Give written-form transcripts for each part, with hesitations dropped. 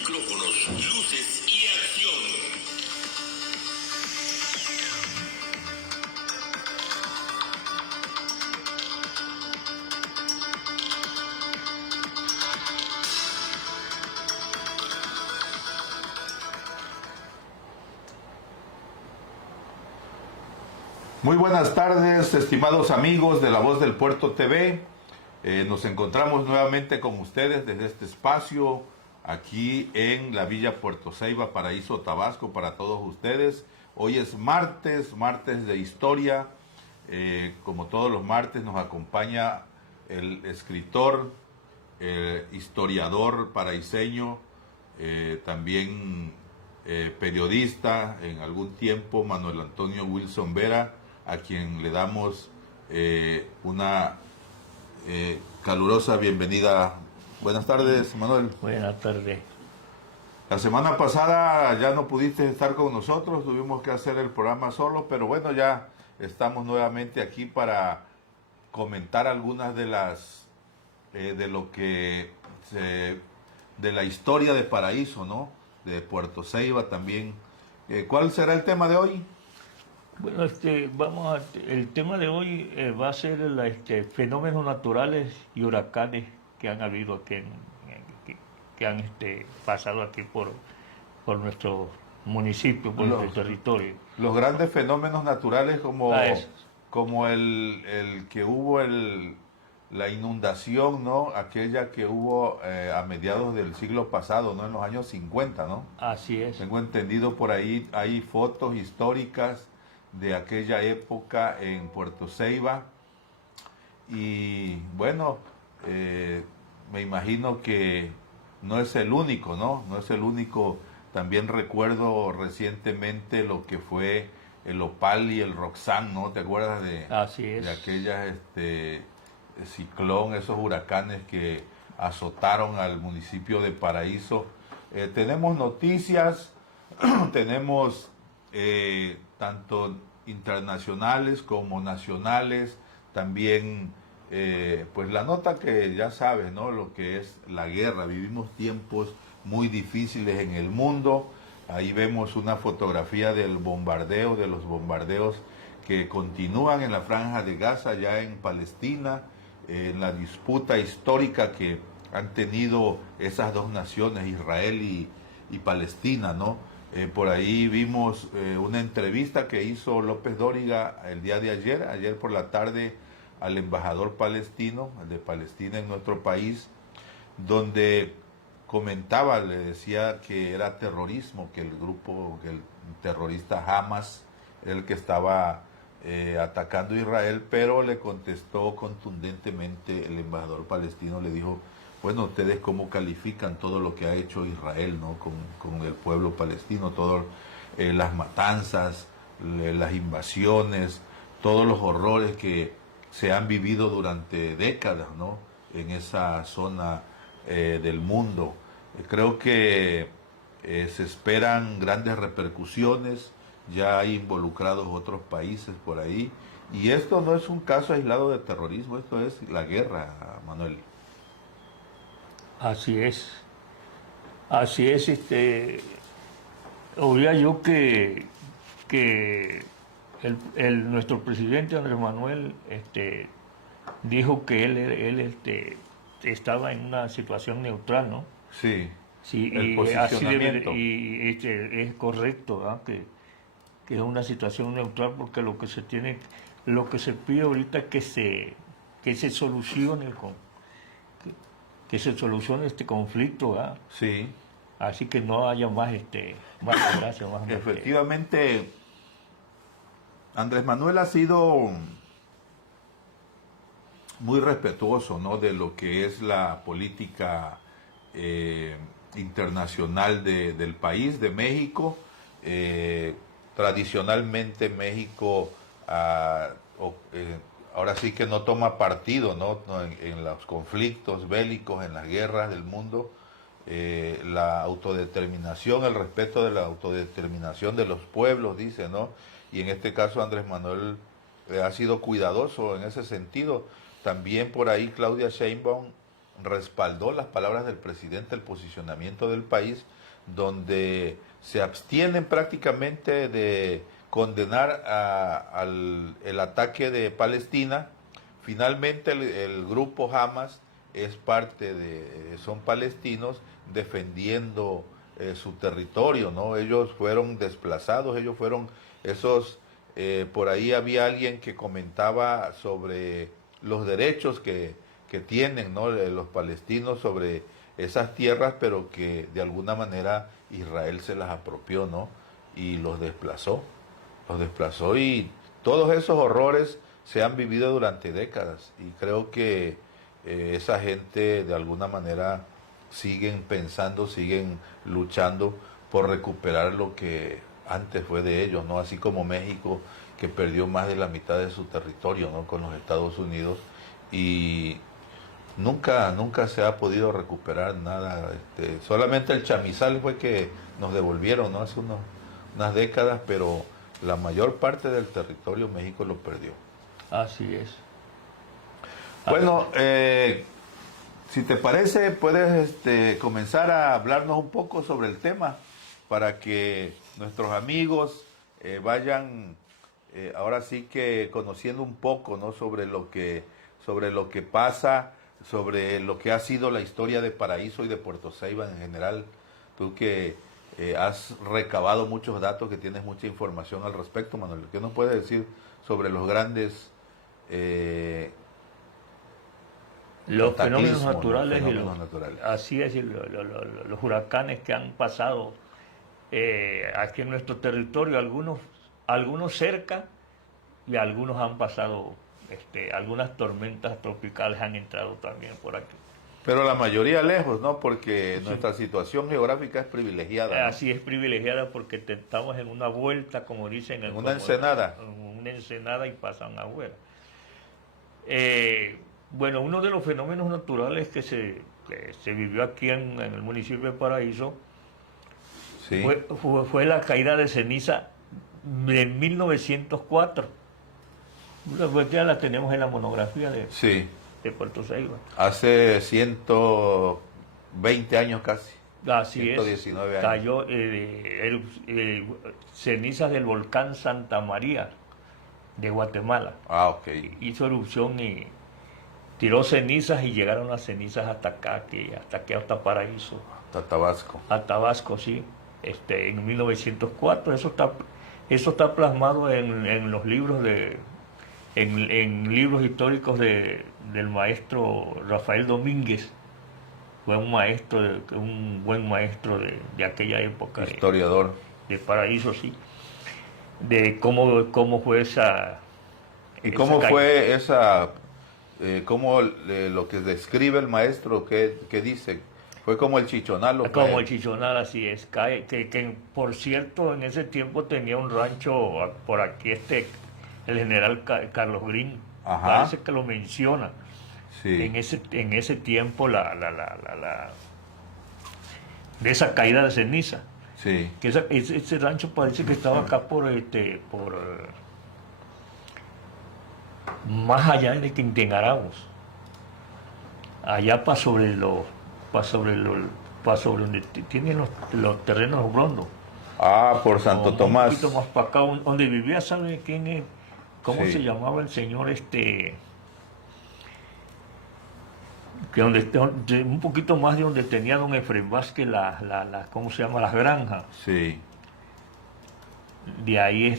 Micrófonos, luces y acción. Muy buenas tardes, estimados amigos de La Voz del Puerto TV. Nos encontramos nuevamente con ustedes desde este espacio aquí en la Villa Puerto Ceiba, Paraíso, Tabasco, para todos ustedes. Hoy es martes de historia. Como todos los martes nos acompaña el escritor, historiador paraiseño, también periodista en algún tiempo, Manuel Antonio Wilson Vera, a quien le damos una calurosa bienvenida. Buenas tardes, Manuel. Buenas tardes. La semana pasada ya no pudiste estar con nosotros, tuvimos que hacer el programa solo, pero bueno, ya estamos nuevamente aquí para comentar algunas de las de lo que de la historia de Paraíso, ¿no? De Puerto Ceiba también. ¿Cuál será el tema de hoy? Bueno, el tema de hoy va a ser fenómenos naturales y huracanes que han habido aquí, que han pasado aquí por nuestro municipio, por nuestro territorio. Los grandes fenómenos naturales como el que hubo la inundación, ¿no? Aquella que hubo a mediados del siglo pasado, ¿no? En los años 50, ¿no? Así es. Tengo entendido por ahí, hay fotos históricas de aquella época en Puerto Ceiba. Y bueno, me imagino que no es el único, ¿no? No es el único. También recuerdo recientemente lo que fue el Opal y el Roxanne, ¿no? ¿Te acuerdas Así es. de aquellas ciclón, esos huracanes que azotaron al municipio de Paraíso? Tenemos noticias, tenemos tanto internacionales como nacionales, también pues la nota que ya sabes, ¿no? Lo que es la guerra. Vivimos tiempos muy difíciles en el mundo. Ahí vemos una fotografía del bombardeo, de los bombardeos que continúan en la Franja de Gaza, ya en Palestina, en la disputa histórica que han tenido esas dos naciones, Israel y Palestina, ¿no? Por ahí vimos una entrevista que hizo López Dóriga el día de ayer por la tarde, al embajador palestino, de Palestina en nuestro país, donde comentaba, le decía que era terrorismo, que el terrorista Hamas era el que estaba atacando a Israel, pero le contestó contundentemente el embajador palestino, le dijo: bueno, ustedes cómo califican todo lo que ha hecho Israel, ¿no? con el pueblo palestino, todas las matanzas, las invasiones, todos los horrores que se han vivido durante décadas, ¿no? En esa zona del mundo. Creo que se esperan grandes repercusiones, ya hay involucrados otros países por ahí, y esto no es un caso aislado de terrorismo, esto es la guerra, Manuel. Así es. Oía yo que nuestro presidente Andrés Manuel dijo que él estaba en una situación neutral, ¿no? Sí, Sí, el y posicionamiento. es correcto, ¿verdad? Que es una situación neutral, porque lo que se pide ahorita es que se solucione que se solucione este conflicto, ¿verdad? Sí, Así que no haya más desgracia, más muerte. efectivamente, Andrés Manuel ha sido muy respetuoso, ¿no? De lo que es la política internacional del país, de México. Tradicionalmente México ahora sí que no toma partido, ¿no? En los conflictos bélicos, en las guerras del mundo. La autodeterminación, el respeto de la autodeterminación de los pueblos, dice, ¿no? Y en este caso Andrés Manuel ha sido cuidadoso en ese sentido. También por ahí Claudia Sheinbaum respaldó las palabras del presidente, el posicionamiento del país, donde se abstienen prácticamente de condenar el ataque de Palestina. Finalmente el grupo Hamas es parte son palestinos defendiendo su territorio, ¿no? Ellos fueron desplazados, ellos fueron por ahí había alguien que comentaba sobre los derechos que tienen, ¿no? Los palestinos sobre esas tierras, pero que de alguna manera Israel se las apropió, ¿no? Y los desplazó y todos esos horrores se han vivido durante décadas y creo que esa gente de alguna manera siguen pensando, siguen luchando por recuperar lo que antes fue de ellos, ¿no? Así como México, que perdió más de la mitad de su territorio, ¿no? Con los Estados Unidos y nunca se ha podido recuperar nada. Solamente el chamizal fue que nos devolvieron, ¿no? Hace unas décadas, pero la mayor parte del territorio México lo perdió. Así es. Bueno, si te parece, puedes comenzar a hablarnos un poco sobre el tema para que nuestros amigos vayan ahora sí que conociendo un poco, ¿no? sobre lo que pasa, sobre lo que ha sido la historia de Paraíso y de Puerto Ceiba en general. Tú que has recabado muchos datos, que tienes mucha información al respecto, Manuel. ¿Qué nos puedes decir sobre los grandes los fenómenos naturales? Así es, los huracanes que han pasado aquí en nuestro territorio, algunos cerca y algunos han pasado, algunas tormentas tropicales han entrado también por aquí. Pero la mayoría lejos, ¿no? Porque sí, nuestra situación geográfica es privilegiada, ¿no? Así es, privilegiada porque estamos en una vuelta, como dicen. En una ensenada. En una ensenada y pasan afuera. Bueno, uno de los fenómenos naturales que se vivió aquí en el municipio de Paraíso, sí, fue la caída de ceniza de 1904. Ya la tenemos en la monografía de Puerto Ceiba. Hace 120 años casi. Así 119 es. años. Cayó cenizas del volcán Santa María de Guatemala. Ok. Hizo erupción y tiró cenizas y llegaron las cenizas hasta acá, hasta Paraíso. Hasta Tabasco. A Tabasco, sí. En 1904. Eso está plasmado en los libros en libros históricos del maestro Rafael Domínguez. Fue un buen maestro de aquella época. Historiador. De Paraíso, sí. De cómo fue esa... ¿Y cómo fue esa... lo que describe el maestro, qué dice? ¿Fue como el Chichonal? Como el Chichonal, así es. Que por cierto, en ese tiempo tenía un rancho por aquí, el general Carlos Green. Ajá. Parece que lo menciona. Sí. En ese tiempo de esa caída de ceniza. Sí. Que ese rancho parece que estaba acá por más allá de Quintenaragos. Allá para sobre donde tienen los terrenos rondos. Ah, por Santo Tomás. Un poquito más para acá, donde vivía, ¿sabe quién es? ¿Cómo se llamaba el señor que un poquito más de donde tenía don Efrén Vázquez ¿cómo se llama? Las granjas. Sí. De ahí,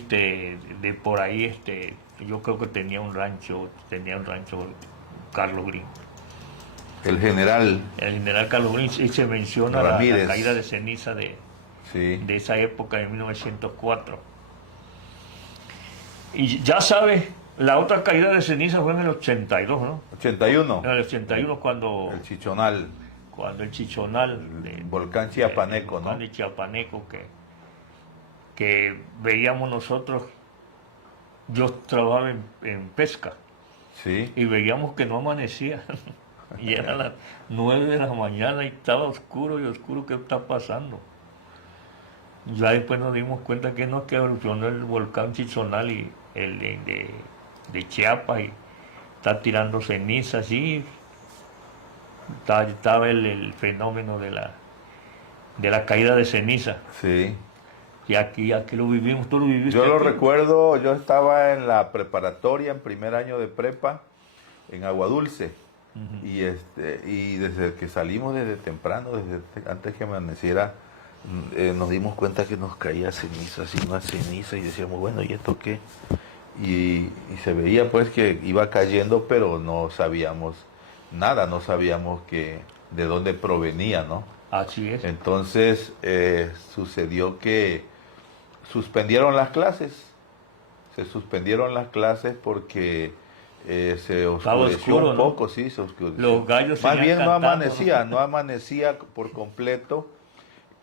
de por ahí, yo creo que tenía un rancho Carlos Green. El general Carlos Green, y se menciona la caída de ceniza de esa época de 1904. Y ya sabes, la otra caída de ceniza fue en el 82, ¿no? 81. En el 81 cuando... El Chichonal. Cuando el Chichonal... Volcán Chiapaneco, ¿no? El Chiapaneco que veíamos nosotros. Yo trabajaba en pesca. Sí. Y veíamos que no amanecía. Y eran las 9 de la mañana y estaba oscuro, ¿qué está pasando? Ya después nos dimos cuenta que no, que erupcionó el volcán Chichonal y el de Chiapas y está tirando cenizas y estaba el fenómeno de la caída de ceniza. Sí. Y aquí lo vivimos, tú lo viviste. Yo lo aquí. recuerdo, yo estaba en la preparatoria, en primer año de prepa, en Aguadulce. Y desde que salimos desde temprano, desde antes que amaneciera, nos dimos cuenta que nos caía ceniza, así una ceniza, y decíamos, bueno, ¿y esto qué? Y se veía pues que iba cayendo, pero no sabíamos nada, no sabíamos de dónde provenía, ¿no? Así es. Entonces sucedió que suspendieron las clases, se suspendieron las clases porque se oscureció oscuro, un ¿no? poco, sí, se oscureció. Los gallos Más seguían bien no cantando, amanecía, ¿no? no amanecía por completo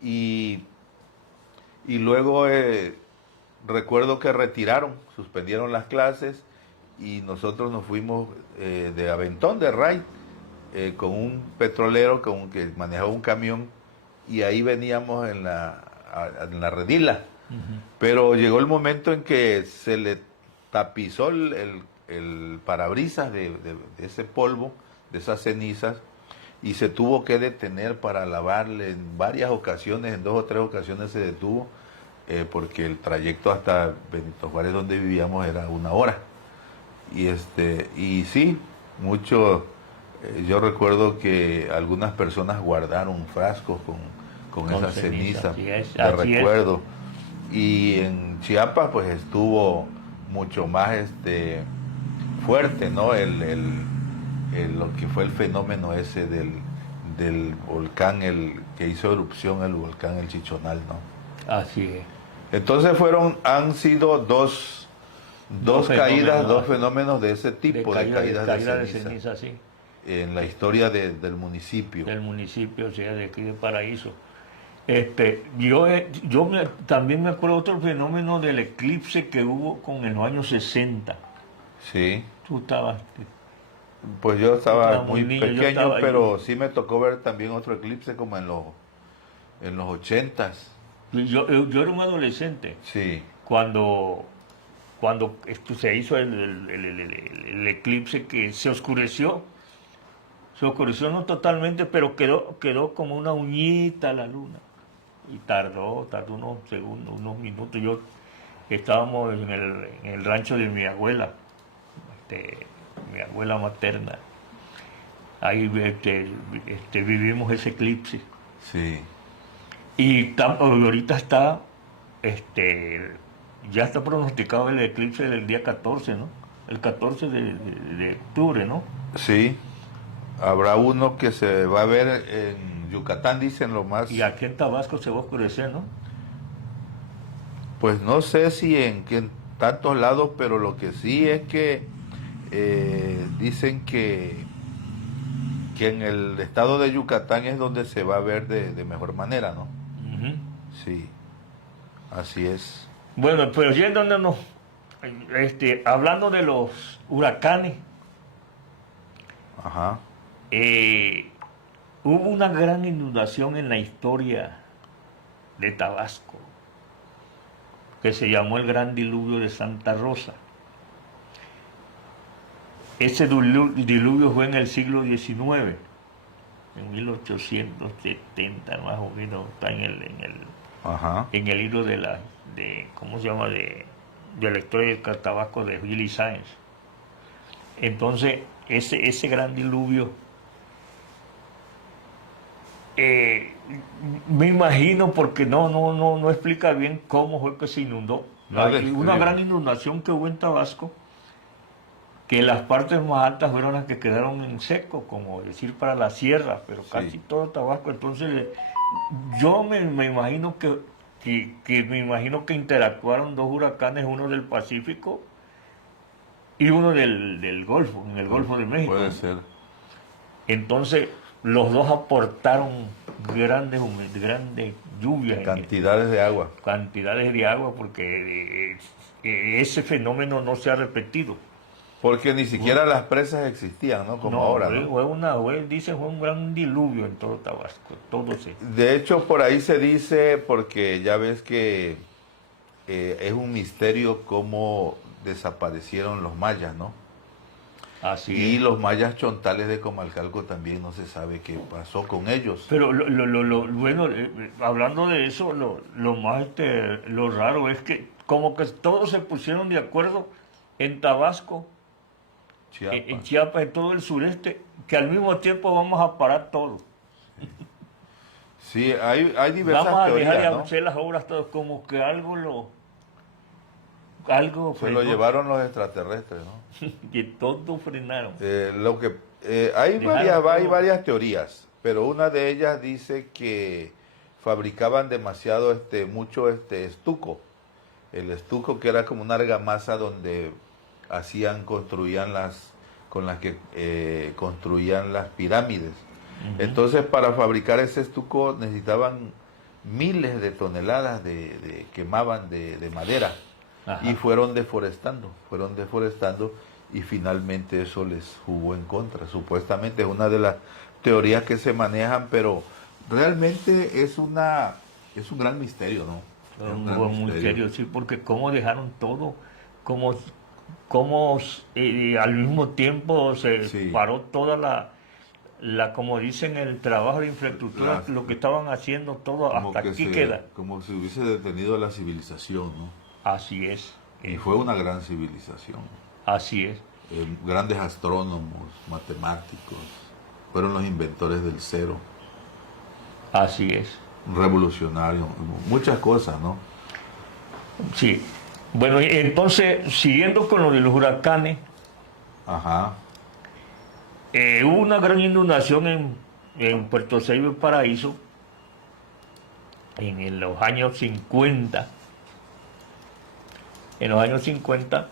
y luego recuerdo que suspendieron las clases y nosotros nos fuimos de aventón de raid con un petrolero que manejaba un camión y ahí veníamos en la redila. Pero llegó el momento en que se le tapizó el parabrisas de ese polvo, de esas cenizas, y se tuvo que detener para lavarle en varias ocasiones, en 2 o 3 ocasiones se detuvo, porque el trayecto hasta Benito Juárez, donde vivíamos, era 1 hora. Y sí, yo recuerdo que algunas personas guardaron frascos con esas cenizas de recuerdo. Y en Chiapas pues estuvo mucho más fuerte, ¿no? Lo que fue el fenómeno ese del volcán, el que hizo erupción, el volcán El Chichonal, ¿no? Así es. Entonces han sido dos caídas, dos fenómenos de ese tipo, de caídas de ceniza, sí. En la historia del municipio. Del municipio, o sea, de aquí de Paraíso. También me acuerdo otro fenómeno del eclipse que hubo en los años 60. Sí. Tú estabas... Pues yo estaba muy niño, pequeño, pero sí me tocó ver también otro eclipse como en los 80s. Yo era un adolescente Sí. cuando se hizo el eclipse, que se oscureció. Se oscureció no totalmente, pero quedó como una uñita la luna. Y tardó unos segundos, unos minutos. Estábamos en el rancho de mi abuela, mi abuela materna. Ahí vivimos ese eclipse. Sí. Y ahorita ya está pronosticado el eclipse del día 14, ¿no? El 14 de octubre, ¿no? Sí. Habrá uno que se va a ver en Yucatán, dicen lo más. Y aquí en Tabasco se va a oscurecer, ¿no? Pues no sé si en tantos lados, pero lo que sí es que dicen que en el estado de Yucatán es donde se va a ver de mejor manera, ¿no? Uh-huh. Sí, así es. Bueno, pero yéndonos, hablando de los huracanes, Ajá. hubo una gran inundación en la historia de Tabasco, que se llamó el Gran Diluvio de Santa Rosa. Ese diluvio fue en el siglo XIX, en 1870 más o menos, está Ajá. en el libro ¿cómo se llama? De la historia del Tabasco de Willy Sáenz. Entonces, ese gran diluvio, me imagino, porque no explica bien cómo fue que se inundó. Hay una gran inundación que hubo en Tabasco, que las partes más altas fueron las que quedaron en seco, como decir para la sierra, pero casi todo Tabasco. Entonces, yo me imagino que interactuaron 2 huracanes, uno del Pacífico y uno del Golfo, en el Golfo de México. Puede ser. Entonces, los dos aportaron grandes lluvias. Cantidades de agua. Cantidades de agua, porque ese fenómeno no se ha repetido. Porque ni siquiera las presas existían, ¿no? Como ahora, ¿no? Dicen fue un gran diluvio en todo Tabasco, De hecho, por ahí se dice, porque ya ves que es un misterio cómo desaparecieron los mayas, ¿no? Así Y es. los mayas chontales de Comalcalco también no se sabe qué pasó con ellos. Pero bueno, hablando de eso, lo más lo raro es que como que todos se pusieron de acuerdo en Tabasco, en Chiapas. Chiapas, en todo el sureste, que al mismo tiempo vamos a parar todo. Sí, hay diversas Vamos a dejar de teorías, ¿no? hacer las obras todas, como que algo Se lo frenó, llevaron los extraterrestres, ¿no? que todo frenaron. Hay Dejaron hay todo. varias teorías, pero una de ellas dice que fabricaban demasiado mucho estuco. El estuco, que era como una argamasa donde construían con las que construían las pirámides. Entonces, para fabricar ese estuco necesitaban miles de toneladas quemaban de madera. Ajá. Y fueron deforestando y finalmente eso les jugó en contra. Supuestamente es una de las teorías que se manejan, pero realmente es un gran misterio, ¿no? Es un gran Muy misterio. serio, sí, porque cómo dejaron todo, cómo al mismo tiempo se Sí. paró toda como dicen, el trabajo de infraestructura, Las- lo que estaban haciendo todo, Como hasta que aquí queda. como si hubiese detenido la civilización, ¿no? Así es, Y fue una gran civilización. así es. Grandes astrónomos, matemáticos, fueron los inventores del cero, Así es, revolucionarios, muchas cosas, ¿no? sí. Bueno, y entonces, siguiendo con lo de los huracanes, Ajá. hubo una gran inundación en Puerto Seibo y Paraíso en los años 50. En los años 50,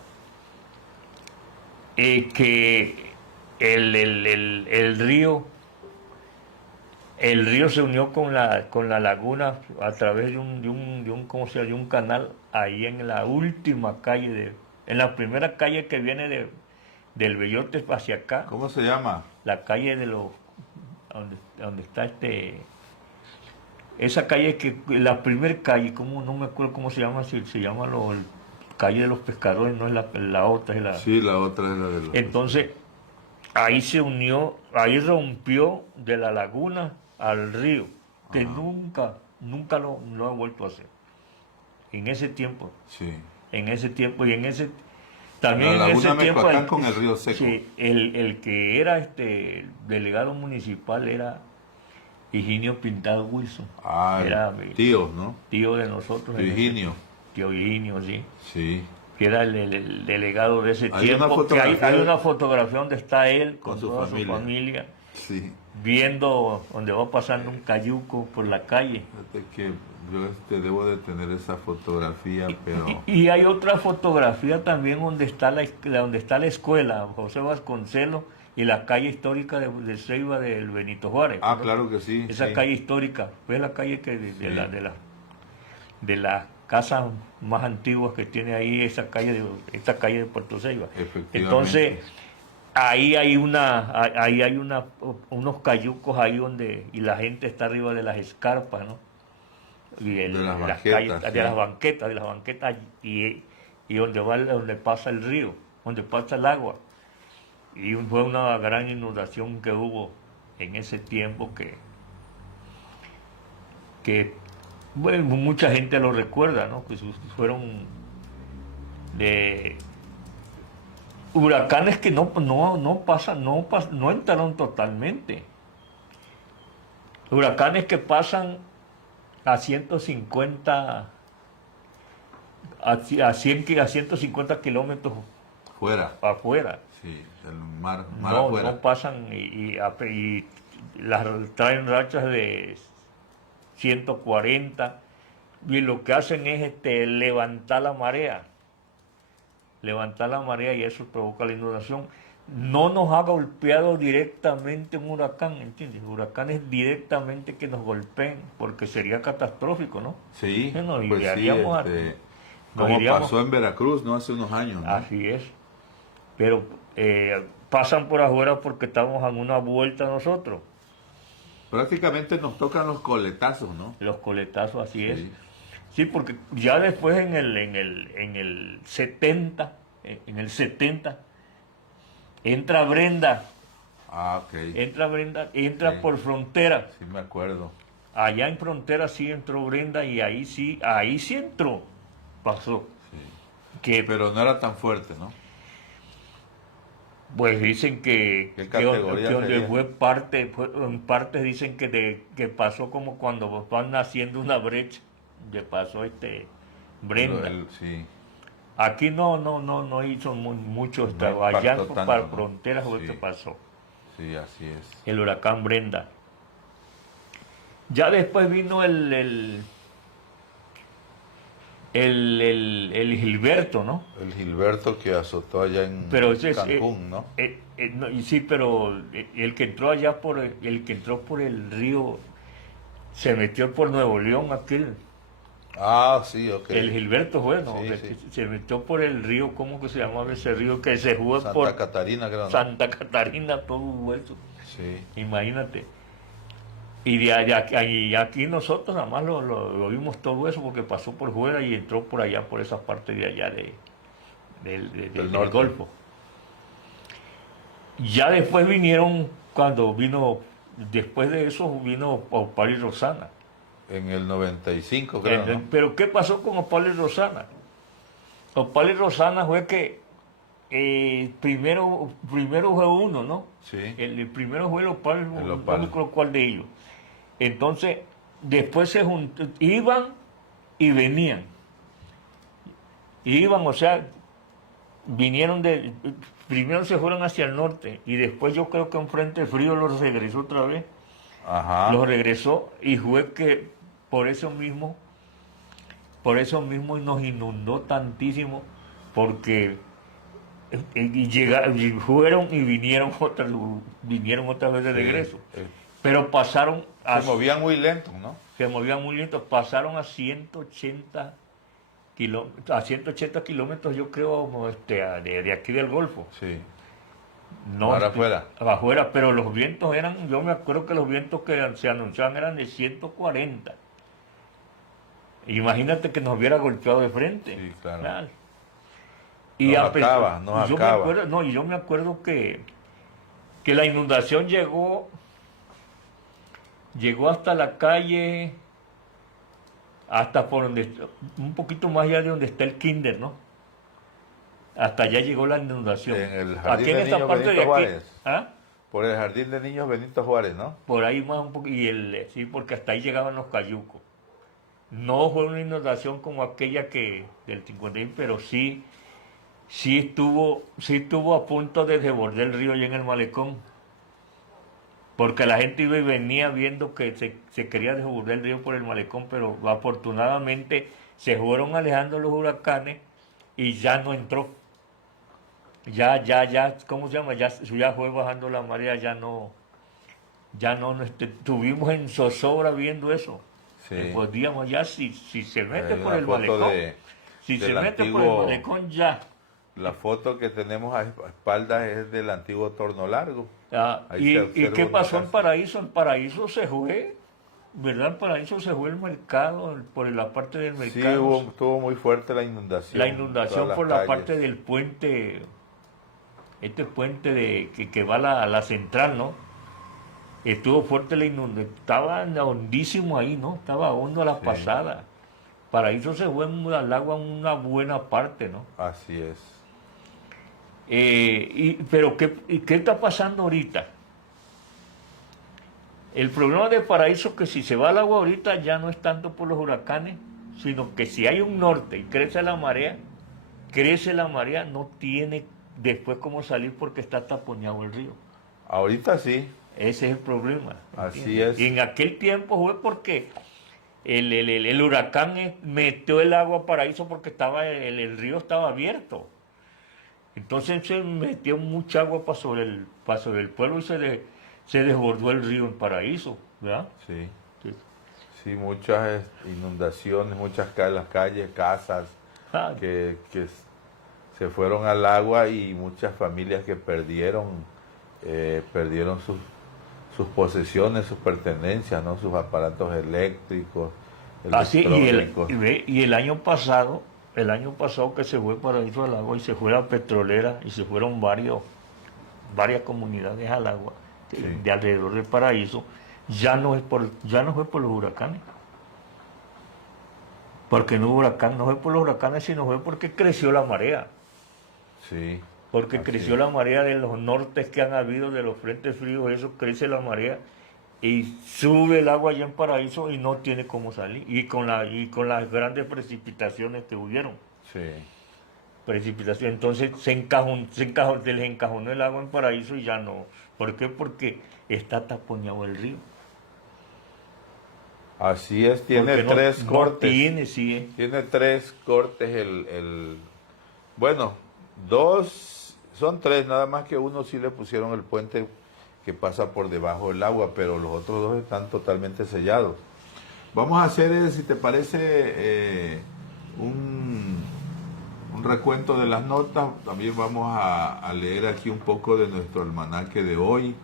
que el río se unió con la laguna a través ¿cómo se llama? De un canal ahí en la última calle, en la primera calle que viene del Bellote hacia acá, ¿Cómo se llama? la calle donde está esa calle la primera calle, no me acuerdo cómo se llama, si se llama calle de los pescadores, no es la otra, es la... Sí, la otra es la de los... Entonces, ahí se unió, ahí rompió de la laguna al río, que nunca lo ha vuelto a hacer. En ese tiempo, Sí. y también La en laguna ese tiempo, Mecoacán con el río Seco. sí, el que era delegado municipal era Higinio Pintado Wilson. Ah, Era tíos, ¿no? tío de nosotros. Higinio. Tío Higinio, sí. Sí. Que era el delegado de ese Hay una tiempo. Que hay fotografía una fotografía donde está él con su toda familia. su familia, Sí. viendo donde va pasando un cayuco por la calle. Fíjate que yo debo de tener esa fotografía, pero... Y hay otra fotografía también donde está la escuela, José Vasconcelos, y la calle histórica de Ceiba del Benito Juárez. Ah, ¿no? claro que sí. Esa sí. calle histórica, fue la calle que Sí. de las casas más antiguas que tiene ahí esta calle de Puerto Ceiba. Efectivamente. Entonces, ahí hay unos cayucos ahí y la gente está arriba de las escarpas, ¿no? Y De las las banquetas, calles, sí. de las banquetas y donde pasa el río, donde pasa el agua. Y fue una gran inundación que hubo en ese tiempo que bueno, mucha gente lo recuerda, ¿no? Que fueron de huracanes que no entraron totalmente. Huracanes que pasan a 150 a 150 kilómetros Fuera. afuera. Sí, el mar No afuera. pasan y las traen rachas de 140 y lo que hacen es levantar la marea y eso provoca la inundación. No nos ha golpeado directamente un huracán, ¿entiendes? Huracanes directamente que nos golpeen, porque sería catastrófico, ¿no? Sí, Nos pues sí, iríamos como iríamos- pasó en Veracruz, ¿no? Hace unos años, ¿no? Así es. Pero pasan por afuera porque estamos en una vuelta nosotros. Prácticamente nos tocan los coletazos, ¿no? Los coletazos, así Sí. es. Sí, porque ya después en el 70, entra Brenda, Ah, ok. entra Sí. por Frontera. Sí, me acuerdo. Allá en Frontera sí entró Brenda y ahí sí entró. Pasó. Sí. Que Pero no era tan fuerte, ¿no? pues dicen ¿Qué categoría donde sería? fue en partes dicen que pasó como cuando van haciendo una brecha, de pasó Brenda. Sí. Aquí no hizo mucho No estrago. Allá impactó tanto, para ¿no? Fronteras fue Sí. que pasó Sí, así es. el huracán Brenda. Ya después vino el Gilberto, ¿no? El Gilberto que azotó allá en Pero ese es, Cancún, ¿no? no, y sí, pero el que entró allá el que entró por el río, se metió por Nuevo León aquel, Ah, sí, ok. el Gilberto fue, ¿no? Sí, Que sí. se metió por el río, ¿cómo que se llamaba ese río? Que se jugó Santa por Catarina, creo, ¿no? Santa Catarina, todo eso, Sí. imagínate. Y y aquí nosotros nada más lo vimos todo eso porque pasó por fuera y entró por allá, por esa parte de allá del norte. Golfo. Ya después vinieron, después de eso vino Opal y Rosana. En el 95, creo, ¿no? Pero ¿qué pasó con Opal y Rosana? Opal y Rosana fue que primero fue uno, ¿no? Sí. El primero fue el Opal, El no Opal. me acuerdo cuál de ellos. Entonces, después iban y venían. Iban, o sea, primero se fueron hacia el norte y después yo creo que un frente frío los regresó otra vez. Ajá. Los regresó y fue que por eso mismo nos inundó tantísimo porque y fueron y vinieron otra vez de Sí. regreso. Pero pasaron Se movían muy lento, ¿no? se movían muy lento, pasaron a 180 kilómetros, yo creo, de aquí del Golfo. Sí. No, Para afuera. Afuera, pero los vientos yo me acuerdo que los vientos que se anunciaban eran de 140. Imagínate que nos hubiera golpeado de frente. Sí, claro. Y Nos acaba. yo me acuerdo que la inundación llegó hasta la calle, hasta por un poquito más allá de donde está el kinder, ¿no? Hasta allá llegó la inundación. En el jardín Aquí en de esta niños parte de Benito aquí. Juárez. ¿Ah? Por el Jardín de Niños Benito Juárez, ¿no? Por ahí más un poco, sí, porque hasta ahí llegaban los cayucos. No fue una inundación como aquella del 51, pero sí estuvo a punto de desbordar el río allá en el malecón. Porque la gente iba y venía viendo que se quería desbordar el río por el malecón, pero afortunadamente se fueron alejando los huracanes y ya no entró. Ya, ¿cómo se llama? Ya fue bajando la marea, ya no, estuvimos en zozobra viendo eso. Sí. Podíamos ya, si se mete Hay por una el foto malecón, si del se mete por el antiguo- malecón ya. La foto que tenemos a espaldas es del antiguo Torno Largo. Ahí se ¿Y observa qué una pasó en casa. Paraíso? En Paraíso se fue, ¿verdad? En Paraíso se fue el mercado, por la parte del Sí, mercado. estuvo muy fuerte la inundación. La en inundación todas por las la calles. parte del puente, puente que va a la central, ¿no? Estuvo fuerte la inundación, estaba hondísimo ahí, ¿no? Estaba hondo a la Sí. pasada. Paraíso se fue al agua una buena parte, ¿no? Así es. Pero ¿qué está pasando ahorita? El problema de Paraíso es que si se va al agua ahorita ya no es tanto por los huracanes, sino que si hay un norte y crece la marea, no tiene después cómo salir porque está taponeado el río. Ahorita sí. Ese es el problema. Así ¿entiendes? es. Y en aquel tiempo fue porque el huracán metió el agua a Paraíso porque el río estaba abierto. Entonces se metió mucha agua para sobre el pueblo y se desbordó el río en Paraíso, ¿verdad? Sí. Sí. Sí, muchas inundaciones, las calles, casas Ah, que se fueron al agua y muchas familias que perdieron sus posesiones, sus pertenencias, ¿no? Sus aparatos eléctricos, así, electrónicos. y el año pasado que se fue Paraíso al agua y se fue la petrolera y se fueron varios varias comunidades al agua Sí. de alrededor del Paraíso, ya no fue por los huracanes. Porque no hubo huracán, no fue por los huracanes, sino fue porque creció la marea. Sí. Porque Así creció es. la marea de los nortes que han habido, de los frentes fríos, eso crece la marea y sube el agua allá en Paraíso y no tiene cómo salir. Y con las grandes precipitaciones que hubieron. Sí. Precipitación, entonces se les encajonó el agua en Paraíso y ya no. ¿Por qué? Porque está taponeado el río. Así es, tiene Porque tres no cortes. tiene, sí. Tiene tres cortes bueno, dos, son tres, nada más que uno sí le pusieron el puente que pasa por debajo del agua, pero los otros dos están totalmente sellados. Vamos a hacer, si te parece, un recuento de las notas. También vamos a leer aquí un poco de nuestro almanaque de hoy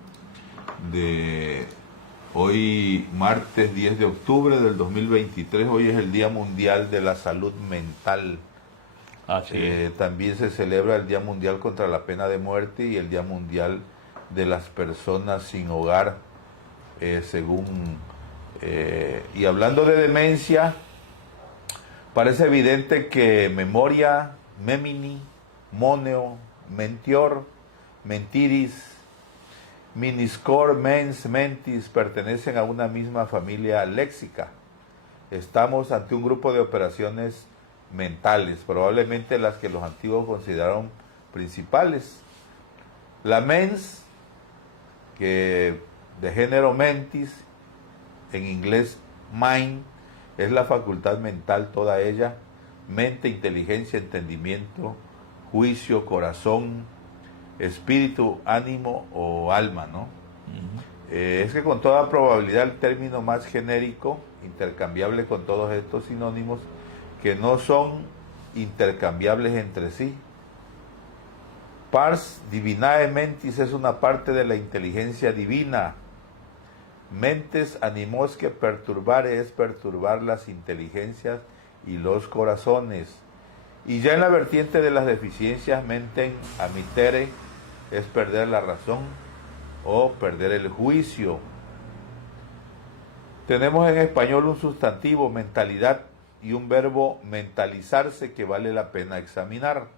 martes 10 de octubre del 2023. Hoy es el Día Mundial de la Salud Mental. Así es. También se celebra el Día Mundial contra la Pena de Muerte y el Día Mundial de las Personas sin Hogar, y hablando de demencia, parece evidente que memoria, memini, moneo, mentior, mentiris, miniscor, mens, mentis pertenecen a una misma familia léxica. Estamos ante un grupo de operaciones mentales, probablemente las que los antiguos consideraron principales. La mens, que de género mentis, en inglés mind, es la facultad mental toda ella, mente, inteligencia, entendimiento, juicio, corazón, espíritu, ánimo o alma, ¿no? Es que con toda probabilidad el término más genérico, intercambiable con todos estos sinónimos, que no son intercambiables entre sí. Pars divinae mentis es una parte de la inteligencia divina. Mentes animosque perturbare es perturbar las inteligencias y los corazones. Y ya en la vertiente de las deficiencias, menten amitere es perder la razón o perder el juicio. Tenemos en español un sustantivo, mentalidad, y un verbo, mentalizarse, que vale la pena examinar.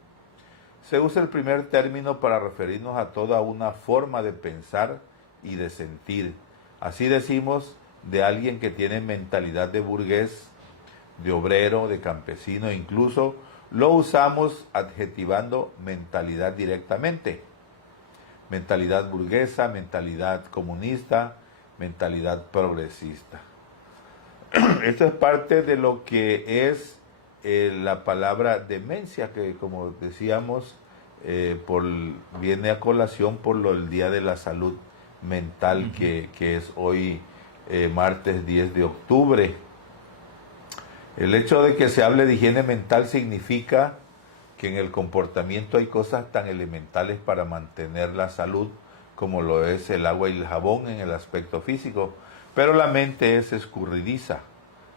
Se usa el primer término para referirnos a toda una forma de pensar y de sentir. Así decimos de alguien que tiene mentalidad de burgués, de obrero, de campesino, incluso lo usamos adjetivando mentalidad directamente. Mentalidad burguesa, mentalidad comunista, mentalidad progresista. Esto es parte de lo que es la palabra demencia, que como decíamos, viene a colación por el Día de la Salud Mental, que es hoy martes 10 de octubre. El hecho de que se hable de higiene mental significa que en el comportamiento hay cosas tan elementales para mantener la salud como lo es el agua y el jabón en el aspecto físico, pero la mente es escurridiza,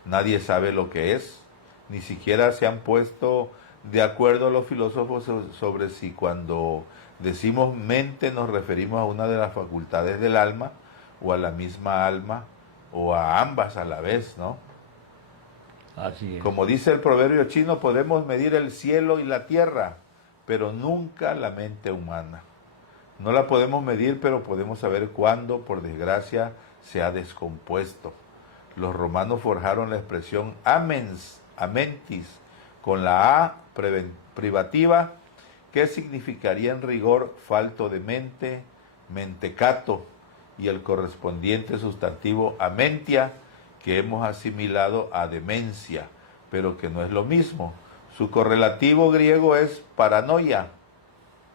nadie sabe lo que es, ni siquiera se han puesto de acuerdo los filósofos sobre si cuando decimos mente nos referimos a una de las facultades del alma o a la misma alma o a ambas a la vez, ¿no? Así es. Como dice el proverbio chino, podemos medir el cielo y la tierra, pero nunca la mente humana. No la podemos medir, pero podemos saber cuándo, por desgracia, se ha descompuesto. Los romanos forjaron la expresión amens, amentis, con la A privativa, que significaría en rigor falto de mente, mentecato, y el correspondiente sustantivo amentia, que hemos asimilado a demencia, pero que no es lo mismo. Su correlativo griego es paranoia,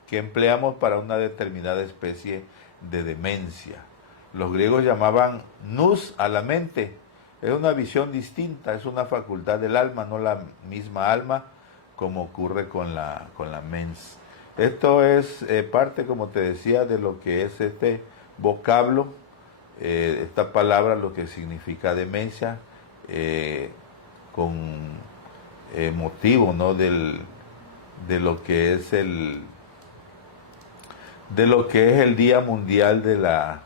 que empleamos para una determinada especie de demencia. Los griegos llamaban nous a la mente. Es una visión distinta, es una facultad del alma, no la misma alma, como ocurre con la mens. Esto es parte, como te decía, de lo que es este vocablo, esta palabra, lo que significa demencia, con motivo, ¿no?, de lo que es de lo que es el Día Mundial de la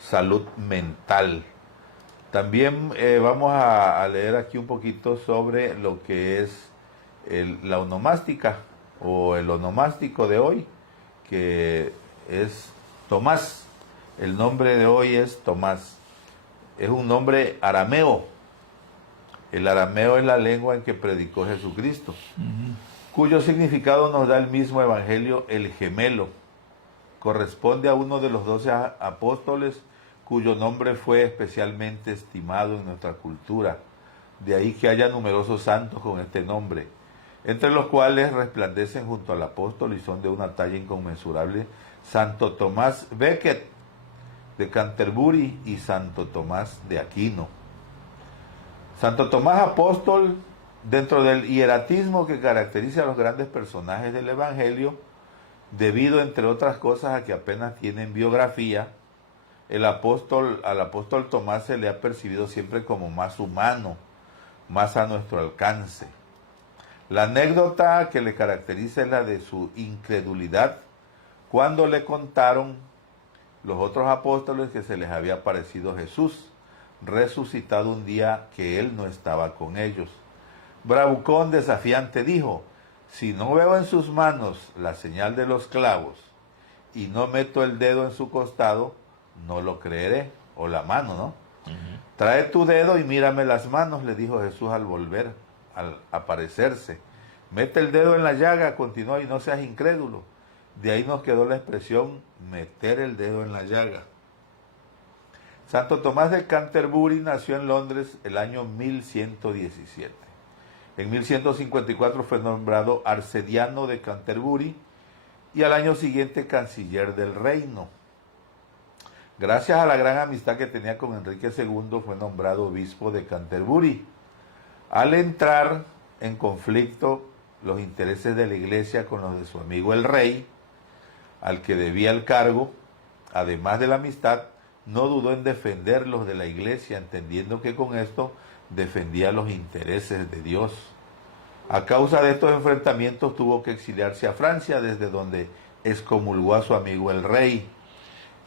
Salud Mental. También vamos a leer aquí un poquito sobre lo que es la onomástica o el onomástico de hoy, que es Tomás. El nombre de hoy es Tomás. Es un nombre arameo. El arameo es la lengua en que predicó Jesucristo, cuyo significado nos da el mismo evangelio, el gemelo. Corresponde a uno de los 12 apóstoles, cuyo nombre fue especialmente estimado en nuestra cultura. De ahí que haya numerosos santos con este nombre, entre los cuales resplandecen junto al apóstol y son de una talla inconmensurable Santo Tomás Becket de Canterbury y Santo Tomás de Aquino. Santo Tomás apóstol, dentro del hieratismo que caracteriza a los grandes personajes del Evangelio, debido, entre otras cosas, a que apenas tienen biografía, al apóstol Tomás se le ha percibido siempre como más humano, más a nuestro alcance. La anécdota que le caracteriza es la de su incredulidad cuando le contaron los otros apóstoles que se les había aparecido Jesús, resucitado un día que él no estaba con ellos. Bravucón desafiante dijo: si no veo en sus manos la señal de los clavos y no meto el dedo en su costado, no lo creeré. O la mano, ¿no? Trae tu dedo y mírame las manos, le dijo Jesús al volver, al aparecerse. Mete el dedo en la llaga, continuó, y no seas incrédulo. De ahí nos quedó la expresión meter el dedo en la llaga. Santo Tomás de Canterbury nació en Londres el año 1117. En 1154 fue nombrado arcediano de Canterbury y al año siguiente canciller del reino. Gracias a la gran amistad que tenía con Enrique II, fue nombrado obispo de Canterbury. Al entrar en conflicto los intereses de la iglesia con los de su amigo el rey, al que debía el cargo, además de la amistad, no dudó en defenderlos de la iglesia, entendiendo que con esto defendía los intereses de Dios. A causa de estos enfrentamientos tuvo que exiliarse a Francia, desde donde excomulgó a su amigo el rey,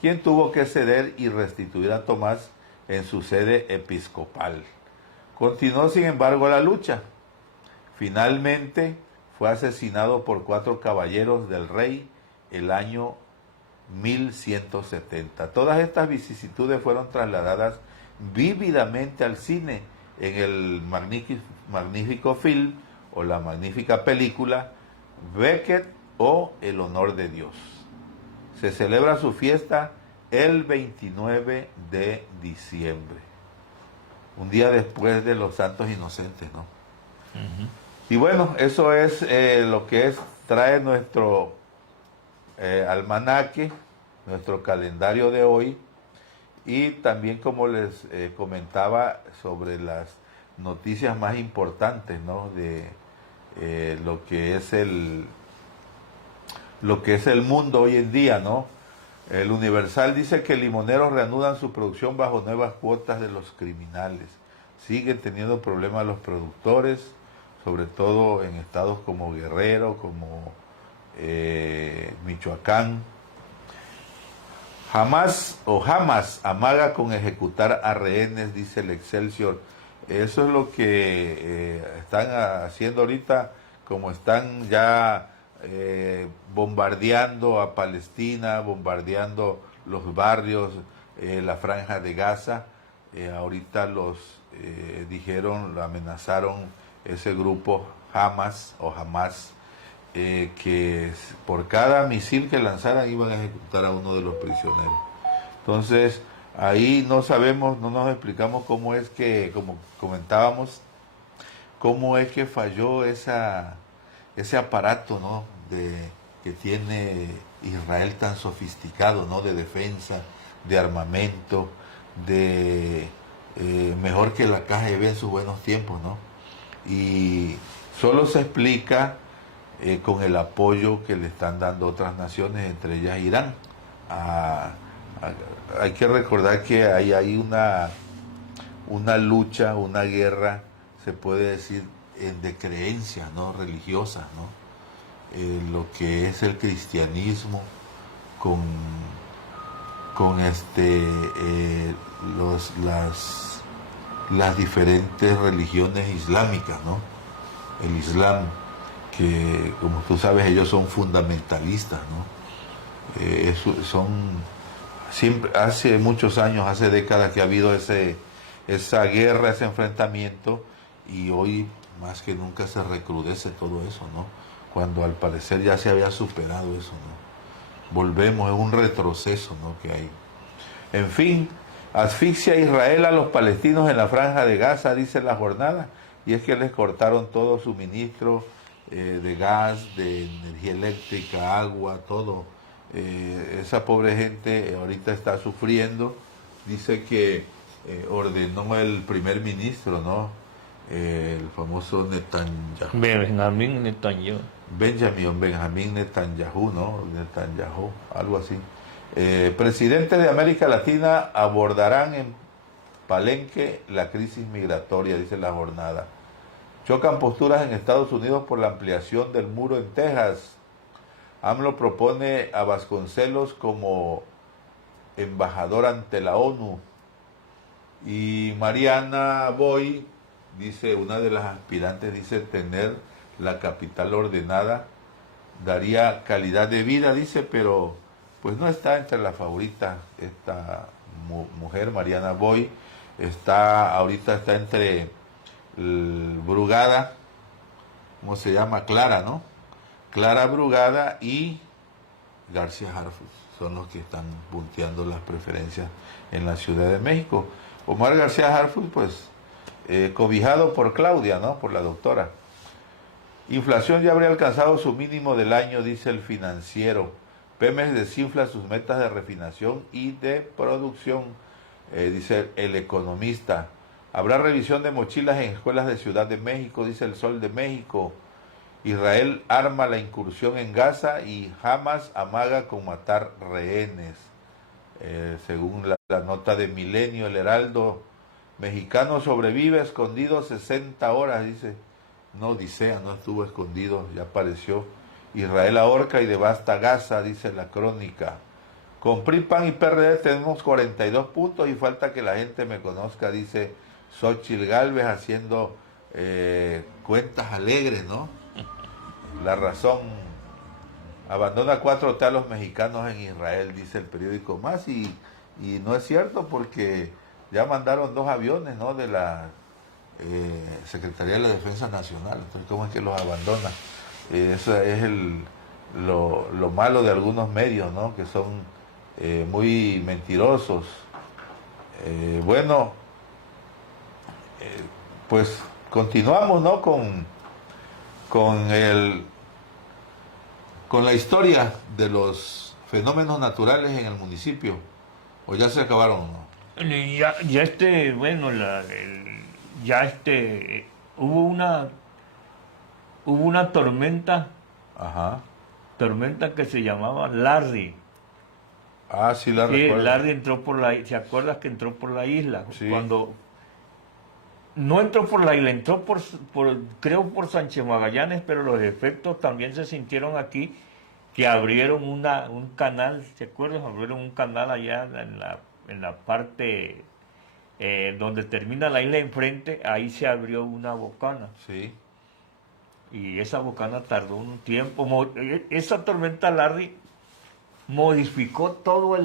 quien tuvo que ceder y restituir a Tomás en su sede episcopal. Continuó, sin embargo, la lucha. Finalmente fue asesinado por 4 caballeros del rey el año 1170. Todas estas vicisitudes fueron trasladadas vívidamente al cine en el magnífico film o la magnífica película Becket o El honor de Dios. Se celebra su fiesta el 29 de diciembre, un día después de los Santos Inocentes, ¿no? Y bueno, eso es lo que trae nuestro almanaque, nuestro calendario de hoy, y también, como les comentaba, sobre las noticias más importantes, ¿no?, de lo que es el mundo hoy en día, ¿no? El Universal dice que limoneros reanudan su producción bajo nuevas cuotas de los criminales. Siguen teniendo problemas los productores, sobre todo en estados como Guerrero, como Michoacán. Jamás amaga con ejecutar a rehenes, dice el Excelsior. Eso es lo que están haciendo ahorita, como están ya bombardeando a Palestina, bombardeando los barrios, la franja de Gaza. Ahorita amenazaron ese grupo Hamas, que por cada misil que lanzaran iban a ejecutar a uno de los prisioneros. Entonces, ahí no sabemos, no nos explicamos cómo es que, como comentábamos, cómo es que falló ese aparato, ¿no?, que tiene Israel tan sofisticado, ¿no?, de defensa, de armamento, mejor que la KGB en sus buenos tiempos, ¿no? Y solo se explica con el apoyo que le están dando otras naciones, entre ellas Irán. Hay que recordar que hay una lucha, una guerra, se puede decir, de creencias, ¿no?, religiosas, ¿no? Lo que es el cristianismo con, con las diferentes religiones islámicas, ¿no? El Islam, que como tú sabes ellos son fundamentalistas, ¿no? Siempre, hace muchos años, hace décadas que ha habido esa guerra, ese enfrentamiento, y hoy más que nunca se recrudece todo eso, ¿no? Cuando al parecer ya se había superado eso, ¿no? Volvemos, es un retroceso, ¿no?, que hay. En fin, asfixia Israel a los palestinos en la franja de Gaza, dice la jornada, y es que les cortaron todo suministro de gas, de energía eléctrica, agua, todo. Esa pobre gente ahorita está sufriendo. Dice que ordenó el primer ministro, ¿no? El famoso Netanyahu. Benjamín Netanyahu, ¿no? Netanyahu, algo así. Presidentes de América Latina abordarán en Palenque la crisis migratoria, dice la jornada. Chocan posturas en Estados Unidos por la ampliación del muro en Texas. AMLO propone a Vasconcelos como embajador ante la ONU. Y Mariana Boy, dice, una de las aspirantes, dice, tener la capital ordenada daría calidad de vida, dice, pero pues no está entre las favoritas esta mujer, Mariana Boy. Ahorita está entre Brugada, ¿cómo se llama? Clara, ¿no? Clara Brugada y García Harfuch son los que están punteando las preferencias en la Ciudad de México. Omar García Harfuch, pues, cobijado por Claudia, ¿no? Por la doctora. Inflación ya habría alcanzado su mínimo del año, dice el Financiero. Pemex desinfla sus metas de refinación y de producción, dice el Economista. Habrá revisión de mochilas en escuelas de Ciudad de México, dice el Sol de México. Israel arma la incursión en Gaza y Hamas amaga con matar rehenes. Según la nota de Milenio, el Heraldo, mexicano sobrevive escondido 60 horas, dice. No, odisea, no estuvo escondido, ya apareció. Israel ahorca y devasta Gaza, dice la Crónica. Con PRI, PAN y PRD tenemos 42 puntos y falta que la gente me conozca, dice Xóchitl Gálvez, haciendo cuentas alegres, ¿no? La Razón. Abandona 4T a los mexicanos en Israel, dice el periódico Más, y no es cierto porque ya mandaron 2 aviones, ¿no?, de la Secretaría de la Defensa Nacional. Entonces, ¿cómo es que los abandona? Eso es lo malo de algunos medios, ¿no?, que son muy mentirosos. Bueno, pues continuamos, ¿no?, con la historia de los fenómenos naturales en el municipio. ¿O ya se acabaron, no? Hubo una tormenta, Ajá. tormenta que se llamaba Larry. Ah, sí, la Sí, recuerdo. Larry entró por la, ¿se acuerdas que entró por la isla? Sí. Cuando no entró por la isla, entró creo por Sánchez Magallanes, pero los efectos también se sintieron aquí, que abrieron un canal, ¿se acuerdan? Abrieron un canal allá en la parte donde termina la isla enfrente, ahí se abrió una bocana. Sí. Y esa bocana tardó un tiempo. Esa tormenta Larry modificó todo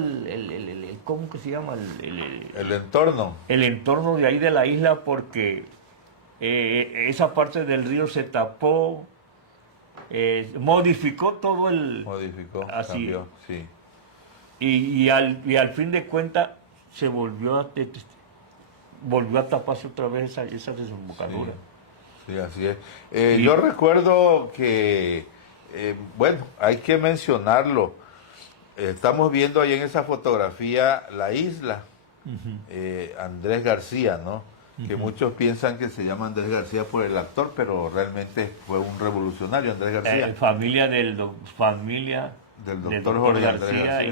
¿cómo que se llama? El entorno. El entorno de ahí de la isla, porque esa parte del río se tapó, modificó todo Modificó, así. cambió, sí. Y al fin de cuentas se volvió a taparse otra vez esa desembocadura. Sí, así es. Yo recuerdo que, bueno, hay que mencionarlo. Estamos viendo ahí en esa fotografía la isla, Andrés García, ¿no? Que muchos piensan que se llama Andrés García por el actor, pero realmente fue un revolucionario, Andrés García. Familia del doctor Jorge Andrés García. Y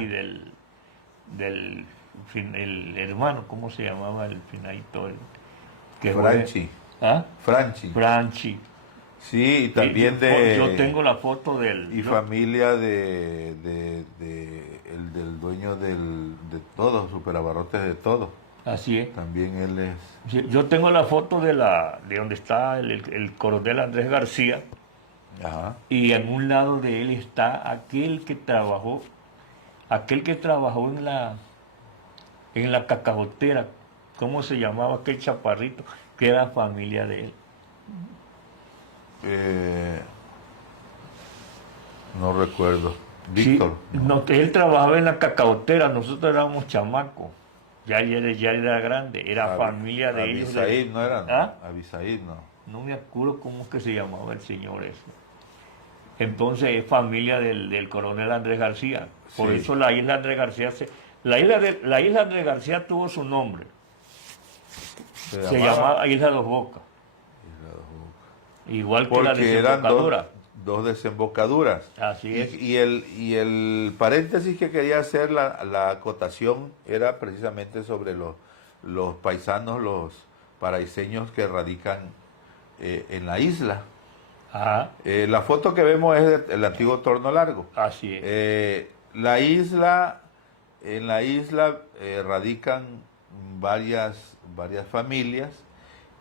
el hermano, ¿cómo se llamaba el finadito? Franchi. ¿Ah? Franchi. Franchi. Sí, y también Yo tengo la foto del... y familia del dueño de todo, Superabarrotes de todo. Así es. También él es... Sí, yo tengo la foto de donde está el coronel Andrés García, Ajá. y en un lado de él está aquel que trabajó en la cacajotera. ¿Cómo se llamaba aquel chaparrito? Que era familia de él. No recuerdo. Sí, Víctor. no, él trabajaba en la cacaotera, nosotros éramos chamacos, ya era grande, era familia de ellos. Abisaid no era, ¿Ah? Abisaid no. No me acuerdo cómo es que se llamaba el señor ese. Entonces es familia del coronel Andrés García. Por Sí. eso la isla Andrés García la isla Andrés García tuvo su nombre. Se llamaba Isla Dos Bocas. Igual que la Porque eran desembocadura. dos desembocaduras. Así es. Y el paréntesis que quería hacer, la acotación, era precisamente sobre los paisanos, los paraiseños que radican en la isla. Ajá, La foto que vemos es del antiguo Torno Largo. así es. En la isla radican varias familias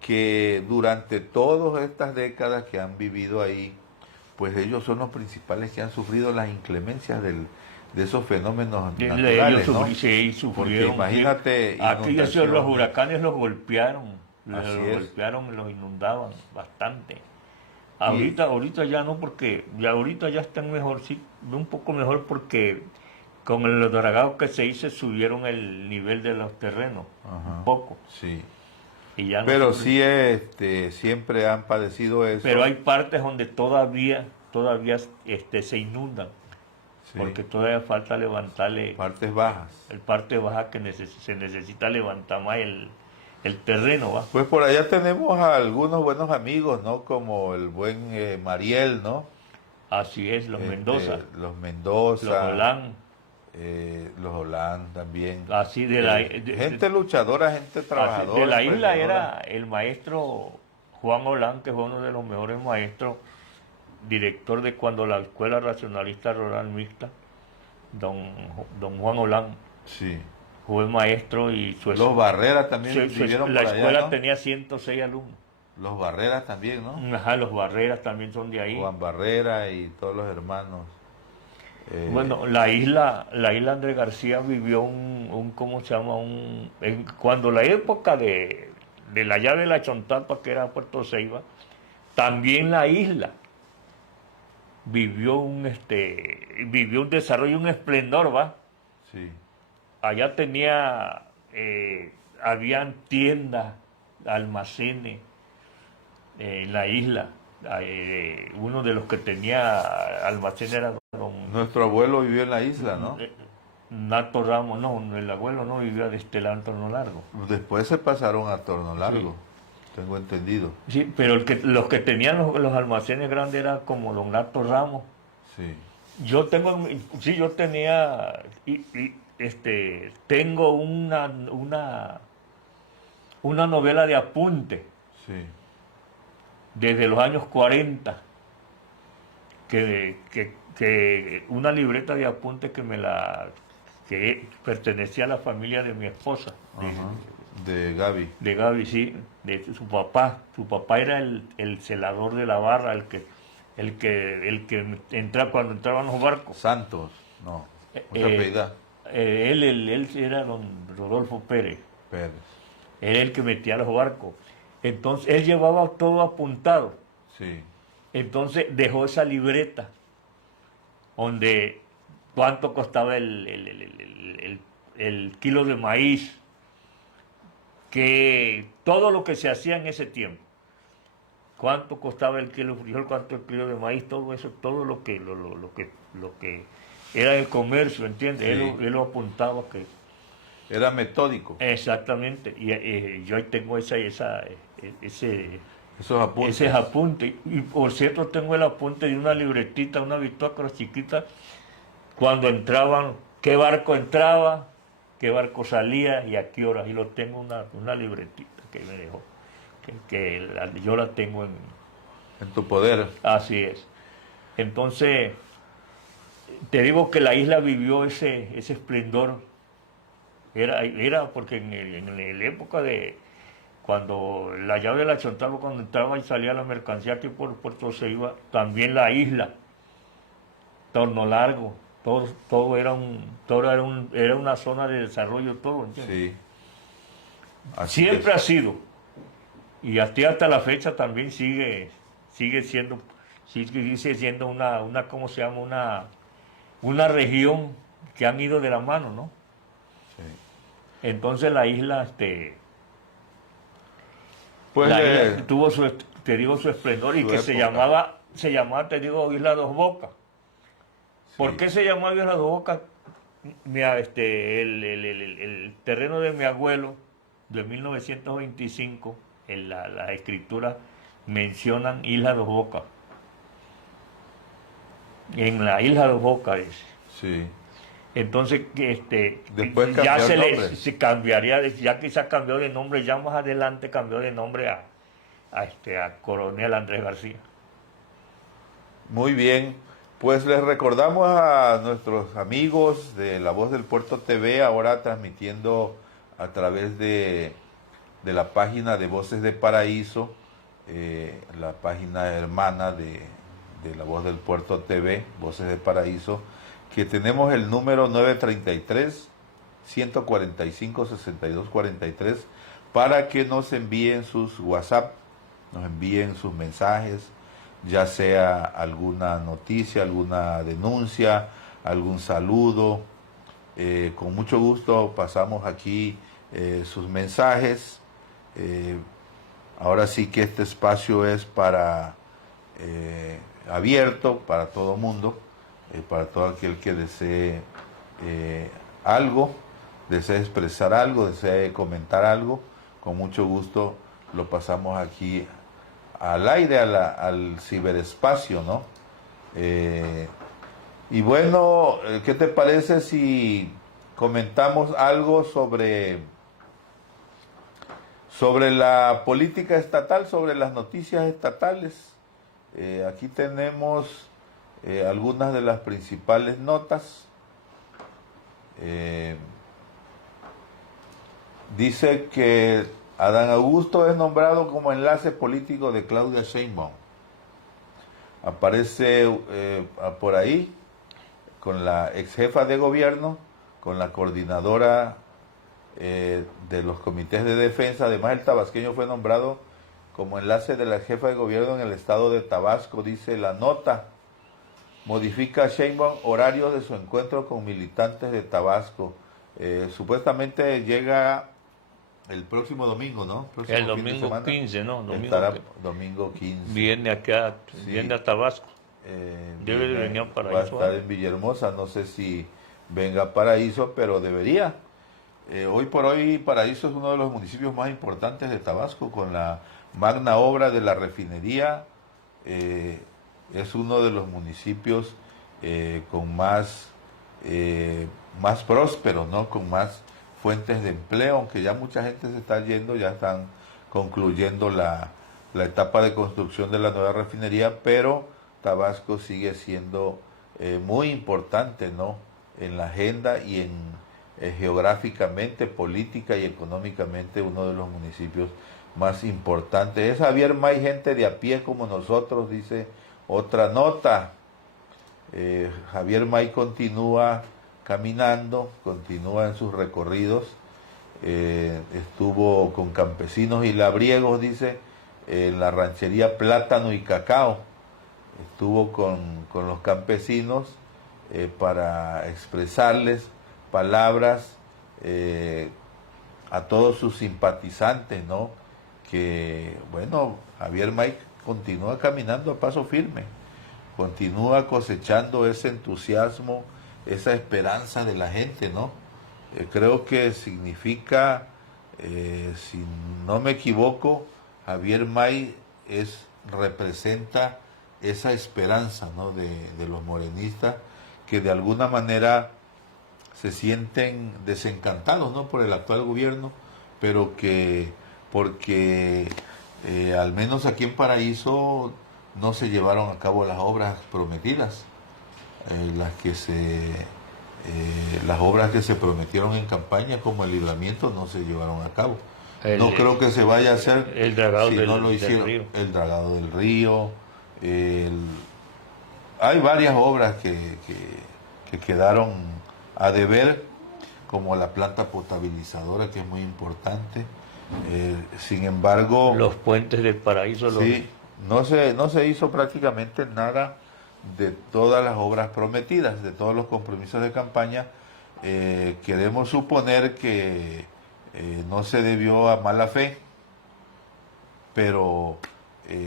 que durante todas estas décadas que han vivido ahí, pues ellos son los principales que han sufrido las inclemencias de esos fenómenos naturales, ¿no? Sí, Porque sufrieron. imagínate Aquí los inundaciones. huracanes los golpearon, Así es. los inundaban bastante. Ahorita ya no, porque ya ahorita ya están mejor, sí, un poco mejor, porque con los dragados que se hizo subieron el nivel de los terrenos Ajá, un poco. sí. Y ya no Pero sufren. sí, siempre han padecido eso. Pero hay partes donde todavía se inundan, Sí, porque todavía falta levantarle partes bajas. el parte baja que se necesita levantar más el terreno, ¿va? Pues por allá tenemos a algunos buenos amigos, ¿no? Como el buen Mariel, ¿no? Así es, los Mendoza, Los Mendoza. los Holán, Los Holán también. así Gente luchadora, gente trabajadora. de la isla emprendedora. era el maestro Juan Holán, que fue uno de los mejores maestros, director de cuando la Escuela Racionalista Rural Mixta, don Juan Holán, Sí. fue maestro, y Los Barreras también vivieron la por allá, escuela ¿no? tenía 106 alumnos. Los Barreras también, ¿no? Ajá, los Barreras también son de ahí. Juan Barrera y todos los hermanos. Bueno, la isla Andrés García vivió ¿cómo se llama? Cuando la época de la llave de la Chontapa, que era Puerto Ceiba, también la isla vivió vivió un desarrollo, un esplendor, ¿va? Sí. Allá habían tiendas, almacenes en la isla. Uno de los que tenía almacén era don Nuestro abuelo vivió en la isla, ¿no? Nato Ramos. No, el abuelo no vivía de este lado en Torno Largo. Después se pasaron a Torno Largo, tengo entendido. Sí, pero los que tenían los almacenes grandes era como don Nato Ramos. Sí. Yo tenía, tengo una novela de apunte Sí. desde los años 40, que una libreta de apuntes que pertenecía a la familia de mi esposa, Ajá. De Gaby. de Gaby, sí, de su papá. Su papá era el celador de la barra, el que entra cuando entraban los barcos. Santos, no. Mucha apellida. Él era don Rodolfo Pérez. Pérez. Era el que metía los barcos. Entonces, él llevaba todo apuntado. Sí. Entonces, dejó esa libreta donde cuánto costaba el kilo de maíz, que todo lo que se hacía en ese tiempo, cuánto costaba el kilo de frijol, cuánto el kilo de maíz, todo eso, todo lo que era el comercio, ¿entiendes? Sí. Él lo apuntaba que... Era metódico. Exactamente, y yo ahí tengo ese Esos apuntes. apunte. Y por cierto, tengo el apunte de una libretita, una bitácora chiquita, cuando entraban, qué barco entraba, qué barco salía y a qué horas. Y lo tengo una libretita que me dejó, yo la tengo en tu poder. Así es. Entonces, te digo que la isla vivió ese esplendor. Era porque en la época de cuando la llave de la Chontagua, cuando entraba y salía la mercancía aquí por Puerto se iba, también la isla, Torno Largo, todo era una zona de desarrollo, todo, ¿entiendes? Sí. Así Siempre es. ha sido. Y hasta la fecha también sigue siendo ¿cómo se llama? Una región que han ido de la mano, ¿no? Sí. Entonces la isla, Pues la isla tuvo te digo, su esplendor y su que época. se llamaba, te digo, Isla Dos Bocas. ¿Por Sí. qué se llamaba Isla Dos Bocas? El terreno de mi abuelo de 1925, en las escrituras mencionan Isla Dos Bocas. En la Isla Dos Bocas dice. Sí. Entonces, Después ya cambió el nombre. se cambiaría, ya quizás cambió de nombre, ya más adelante cambió de nombre a Coronel Andrés García. Muy bien. Pues les recordamos a nuestros amigos de La Voz del Puerto TV, ahora transmitiendo a través de la página de Voces de Paraíso, la página hermana de La Voz del Puerto TV, Voces de Paraíso, que tenemos el número 933-145-6243 para que nos envíen sus WhatsApp, nos envíen sus mensajes, ya sea alguna noticia, alguna denuncia, algún saludo. Con mucho gusto pasamos aquí sus mensajes. Ahora sí que este espacio es para abierto para todo mundo, para todo aquel que desee algo, desee expresar algo, desee comentar algo. Con mucho gusto lo pasamos aquí al aire, al ciberespacio, ¿no? Y bueno, ¿qué te parece si comentamos algo sobre la política estatal, sobre las noticias estatales? Aquí tenemos algunas de las principales notas. Dice que Adán Augusto es nombrado como enlace político de Claudia Sheinbaum. Aparece por ahí con la ex jefa de gobierno, con la coordinadora de los comités de defensa. Además, el tabasqueño fue nombrado como enlace de la jefa de gobierno en el estado de Tabasco, dice la nota. Modifica Sheinbaum horarios de su encuentro con militantes de Tabasco. Supuestamente llega el próximo domingo, ¿no? El domingo 15, ¿no? Domingo 15. Viene acá, Sí. Viene a Tabasco. Debe de venir a Paraíso. Va a estar en Villahermosa, no sé si venga a Paraíso, pero debería. Hoy por hoy Paraíso es uno de los municipios más importantes de Tabasco, con la magna obra de la refinería. Es uno de los municipios con más prósperos, ¿no? Con más fuentes de empleo, aunque ya mucha gente se está yendo, ya están concluyendo la etapa de construcción de la nueva refinería, pero Tabasco sigue siendo muy importante, ¿no? En la agenda y geográficamente, política y económicamente uno de los municipios más importantes. Es Javier May, gente de a pie como nosotros, dice otra nota. Javier May continúa caminando, continúa en sus recorridos. Estuvo con campesinos y labriegos, dice, en la ranchería Plátano y Cacao. Estuvo con los campesinos para expresarles palabras a todos sus simpatizantes, ¿no? Que, bueno, Javier May continúa caminando a paso firme, continúa cosechando ese entusiasmo, esa esperanza de la gente, ¿no? Creo que significa, si no me equivoco, Javier May representa esa esperanza, ¿no? de los morenistas que de alguna manera se sienten desencantados, ¿no? por el actual gobierno, pero que porque al menos aquí en Paraíso no se llevaron a cabo las obras prometidas, las obras que se prometieron en campaña, como el libramiento, no se llevaron a cabo. No creo que se vaya a hacer el dragado si no lo del hicieron. río. El dragado del río. Hay varias obras que quedaron a deber, como la planta potabilizadora, que es muy importante. Sin embargo, Los puentes del paraíso. sí, no se hizo prácticamente nada de todas las obras prometidas, de todos los compromisos de campaña. Queremos suponer que no se debió a mala fe, pero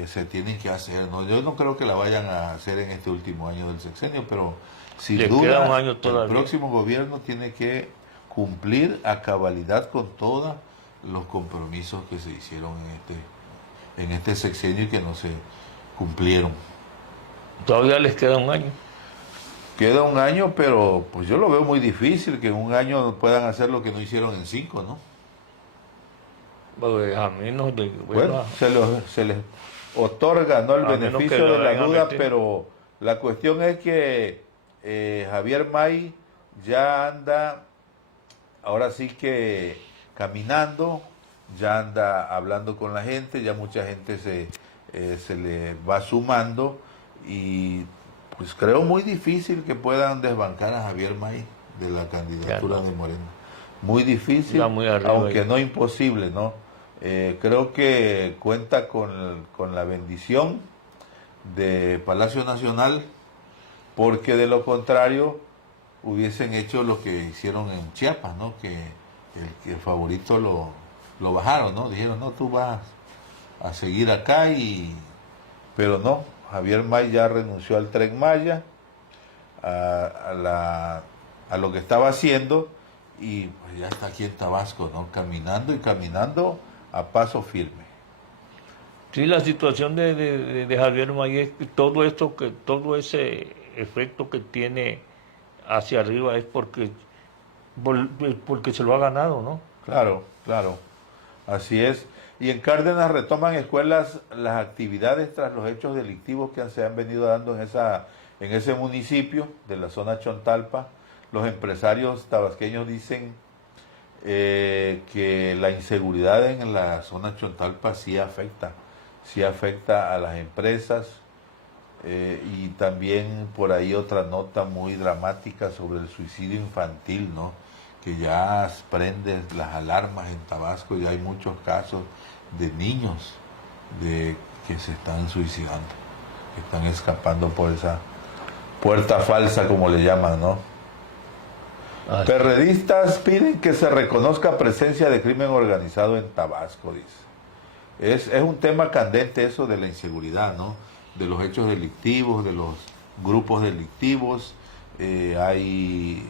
se tienen que hacer, ¿no? Yo no creo que la vayan a hacer en este último año del sexenio, pero sin Le duda queda un año el todavía. próximo gobierno tiene que cumplir a cabalidad con todos los compromisos que se hicieron en este sexenio y que no se cumplieron. Todavía les queda un año. Queda un año, pero pues yo lo veo muy difícil que en un año puedan hacer lo que no hicieron en 5, ¿no? Pues a menos de... Bueno, se les otorga, ¿no?, el a menos que beneficio lo de la vayan a duda, meter. pero la cuestión es que Javier May ya anda, ahora sí que caminando, ya anda hablando con la gente, ya mucha gente se le va sumando, y pues creo muy difícil que puedan desbancar a Javier May de la candidatura Ya no. de Moreno. Muy difícil, Ya muy arriba aunque ahí. no imposible, ¿no? Creo que cuenta con la bendición de Palacio Nacional, porque de lo contrario hubiesen hecho lo que hicieron en Chiapas, ¿no? Que el favorito lo bajaron, ¿no? Dijeron, no, tú vas a seguir acá, pero no, Javier May ya renunció al Tren Maya, a lo que estaba haciendo, y pues ya está aquí en Tabasco, ¿no? Caminando y caminando a paso firme. Sí, la situación de Javier May es que todo esto, que todo ese efecto que tiene hacia arriba es porque se lo ha ganado, ¿no? Claro, claro, así es. Y en Cárdenas retoman escuelas las actividades tras los hechos delictivos que se han venido dando en ese municipio de la zona Chontalpa. Los empresarios tabasqueños dicen que la inseguridad en la zona Chontalpa sí afecta a las empresas, y también por ahí otra nota muy dramática sobre el suicidio infantil, ¿no? Que ya prende las alarmas en Tabasco, y hay muchos casos de niños que se están suicidando, que están escapando por esa puerta falsa, como le llaman, ¿no? Perredistas piden que se reconozca presencia de crimen organizado en Tabasco, dice. Es un tema candente eso de la inseguridad, ¿no? De los hechos delictivos, de los grupos delictivos. Hay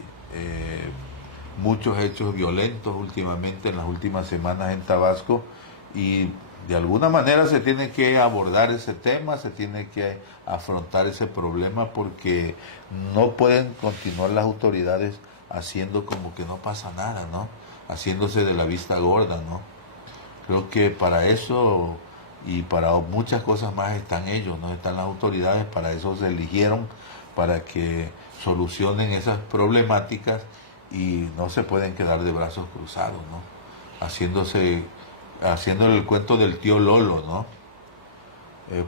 muchos hechos violentos últimamente, en las últimas semanas en Tabasco, y de alguna manera se tiene que abordar ese tema, se tiene que afrontar ese problema, porque no pueden continuar las autoridades haciendo como que no pasa nada, ¿no? Haciéndose de la vista gorda, ¿no? Creo que para eso y para muchas cosas más están ellos, ¿no? Están las autoridades, para eso se eligieron, para que solucionen esas problemáticas, y no se pueden quedar de brazos cruzados, ¿no? Haciéndole el cuento del tío Lolo, ¿no?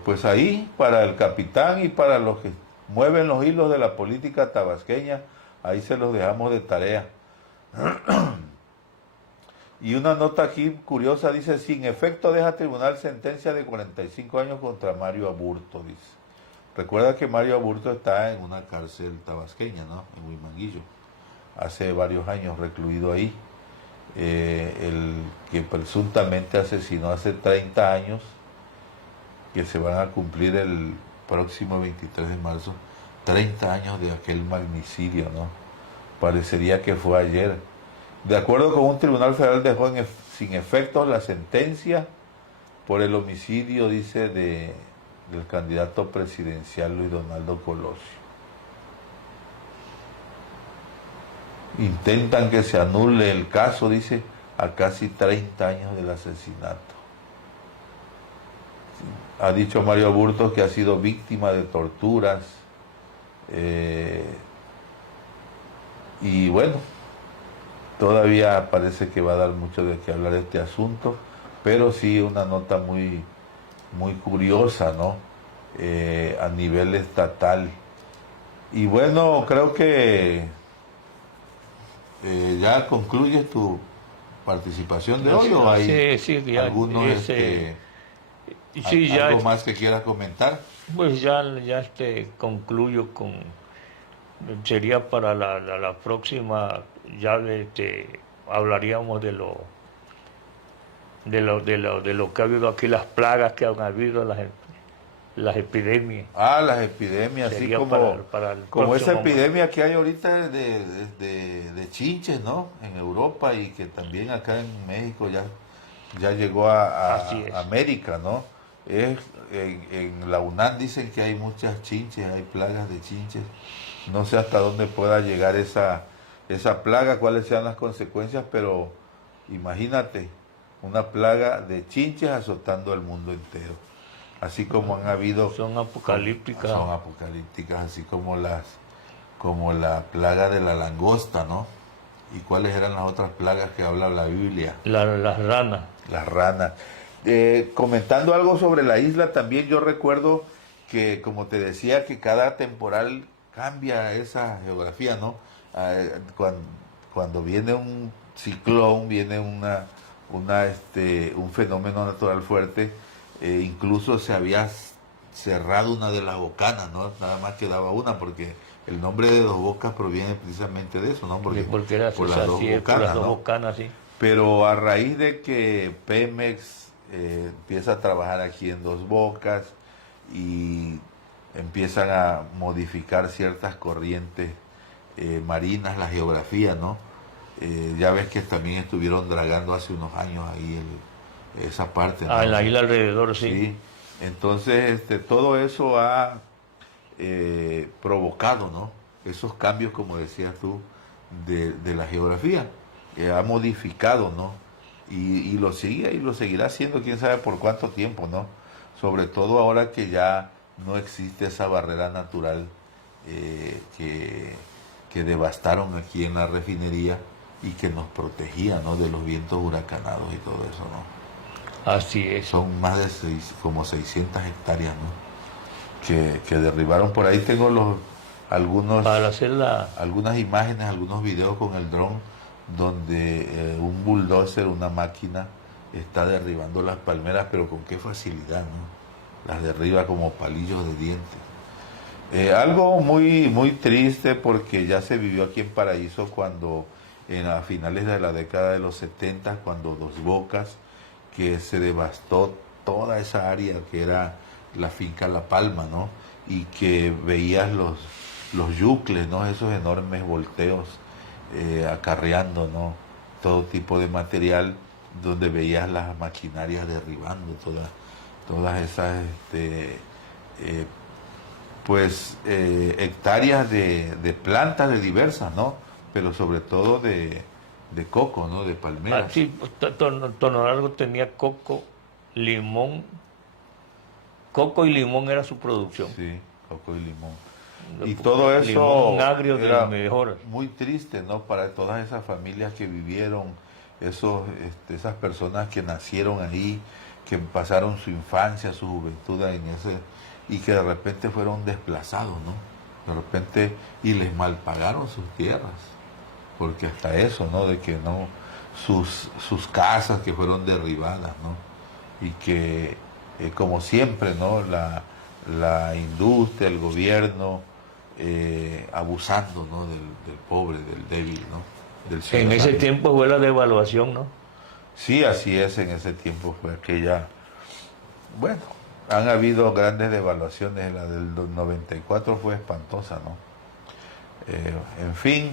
Pues ahí, para el capitán y para los que mueven los hilos de la política tabasqueña, ahí se los dejamos de tarea. Y una nota aquí curiosa dice: sin efecto deja tribunal sentencia de 45 años contra Mario Aburto, dice. Recuerda que Mario Aburto está en una cárcel tabasqueña, ¿no? En Huimanguillo. Hace varios años recluido ahí. El que presuntamente asesinó hace 30 años, que se van a cumplir el próximo 23 de marzo, 30 años de aquel magnicidio, ¿no? Parecería que fue ayer. De acuerdo con un tribunal federal, dejó sin efectos la sentencia por el homicidio, dice, del candidato presidencial Luis Donaldo Colosio. Intentan que se anule el caso, dice, a casi 30 años del asesinato. ha dicho Mario Burtos que ha sido víctima de torturas. Y bueno, todavía parece que va a dar mucho de qué hablar este asunto, pero sí una nota muy, muy curiosa, ¿no? A nivel estatal. Y bueno, creo que ya concluye tu participación de hoy, ¿o hay ya, algunos sí, ya, algo más que quieras comentar? pues ya concluyo con, sería para la próxima, ya hablaríamos de lo que ha habido aquí, las plagas que han habido, las epidemias. Las epidemias, así Sería como, para el como esa próximo epidemia que hay ahorita de chinches, ¿no? En Europa y que también acá en México ya llegó Así es. América, ¿no? En la UNAM dicen que hay muchas chinches, hay plagas de chinches. No sé hasta dónde pueda llegar esa plaga, cuáles sean las consecuencias, pero imagínate, una plaga de chinches azotando el mundo entero. Así como han habido... Son apocalípticas. Son apocalípticas, así como la plaga de la langosta, ¿no? ¿Y cuáles eran las otras plagas que habla la Biblia? Las ranas. Las ranas. Comentando algo sobre la isla, también yo recuerdo que, como te decía, que cada temporal cambia esa geografía, ¿no? Cuando viene un ciclón, viene un fenómeno natural fuerte, incluso se había cerrado una de las bocanas, ¿no? Nada más quedaba una, porque el nombre de Dos Bocas proviene precisamente de eso, ¿no? Porque era por las dos bocanas, por las dos ¿no? bocanas, sí. Pero a raíz de que Pemex empieza a trabajar aquí en Dos Bocas y empiezan a modificar ciertas corrientes marinas, la geografía, ¿no? Ya ves que también estuvieron dragando hace unos años ahí esa parte, ¿no? En la isla alrededor, sí. Sí. Entonces, todo eso ha provocado, ¿no? Esos cambios, como decías tú, de la geografía, ha modificado, ¿no? Y lo sigue y lo seguirá haciendo, quién sabe por cuánto tiempo, ¿no? Sobre todo ahora que ya no existe esa barrera natural que devastaron aquí en la refinería y que nos protegía, ¿no? De los vientos huracanados y todo eso, ¿no? Así es. Son más de como 600 hectáreas, ¿no? Que derribaron. Por ahí tengo Para hacer algunas imágenes, algunos videos con el dron donde un bulldozer, una máquina, está derribando las palmeras, pero con qué facilidad, ¿no? Las derriba como palillos de dientes. Algo muy, muy triste, porque ya se vivió aquí en Paraíso cuando, a finales de la década de los 70, cuando Dos Bocas, que se devastó toda esa área que era la finca La Palma, ¿no? Y que veías los yucles, ¿no? Esos enormes volteos acarreando, ¿no? Todo tipo de material, donde veías las maquinarias derribando todas esas hectáreas de plantas de diversas, ¿no? Pero sobre todo de coco, ¿no? De palmeras. sí, Tono Largo tenía coco, limón. Coco y limón era su producción. Sí, coco y limón. Y todo eso Limón agrio de era los mejores. muy triste, ¿no? Para todas esas familias que vivieron, esas personas que nacieron ahí, que pasaron su infancia, su juventud y que de repente fueron desplazados, ¿no? De repente, y les malpagaron sus tierras, porque hasta eso, ¿no? De que no, sus casas que fueron derribadas, ¿no? Y que, como siempre, ¿no? La industria, el gobierno, abusando, ¿no? Del pobre, del débil, ¿no? Del En ese ciudadano. tiempo fue la devaluación, ¿no? Sí, así es, en ese tiempo fue aquella... Bueno, han habido grandes devaluaciones, la del 94 fue espantosa, ¿no? En fin,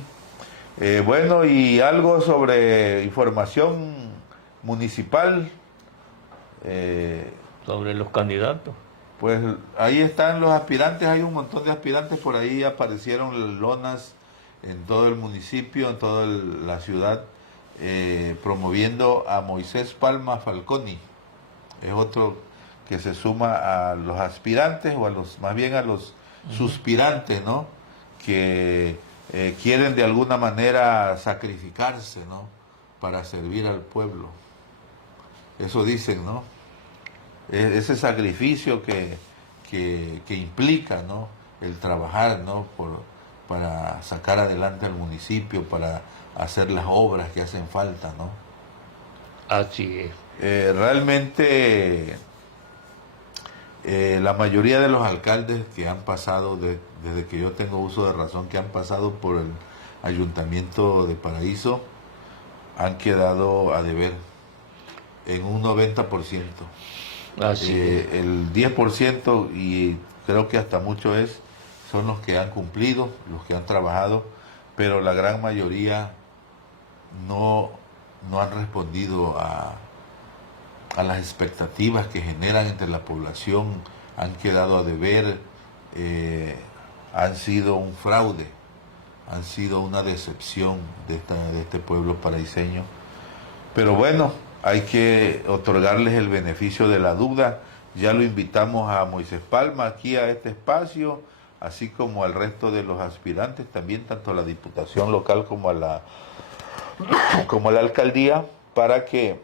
bueno, y algo sobre información municipal. Sobre los candidatos. Pues ahí están los aspirantes, hay un montón de aspirantes, por ahí aparecieron lonas en todo el municipio, en toda la ciudad, promoviendo a Moisés Palma Falconi. Es otro que se suma a los aspirantes o a los, más bien a los suspirantes, ¿no? Que quieren de alguna manera sacrificarse, ¿no? Para servir al pueblo. Eso dicen, ¿no? Ese sacrificio que implica, ¿no? El trabajar, ¿no? Para sacar adelante al municipio, para hacer las obras que hacen falta, ¿no? Así es. Realmente la mayoría de los alcaldes que han pasado, desde que yo tengo uso de razón, que han pasado por el Ayuntamiento de Paraíso, han quedado a deber en un 90%. Así es. El 10%, y creo que hasta mucho son los que han cumplido, los que han trabajado, pero la gran mayoría no han respondido a las expectativas que generan entre la población, han quedado a deber, han sido un fraude, han sido una decepción de este pueblo paraiseño. Pero bueno, hay que otorgarles el beneficio de la duda. Ya lo invitamos a Moisés Palma aquí a este espacio, así como al resto de los aspirantes, también tanto a la Diputación local como a la alcaldía, para que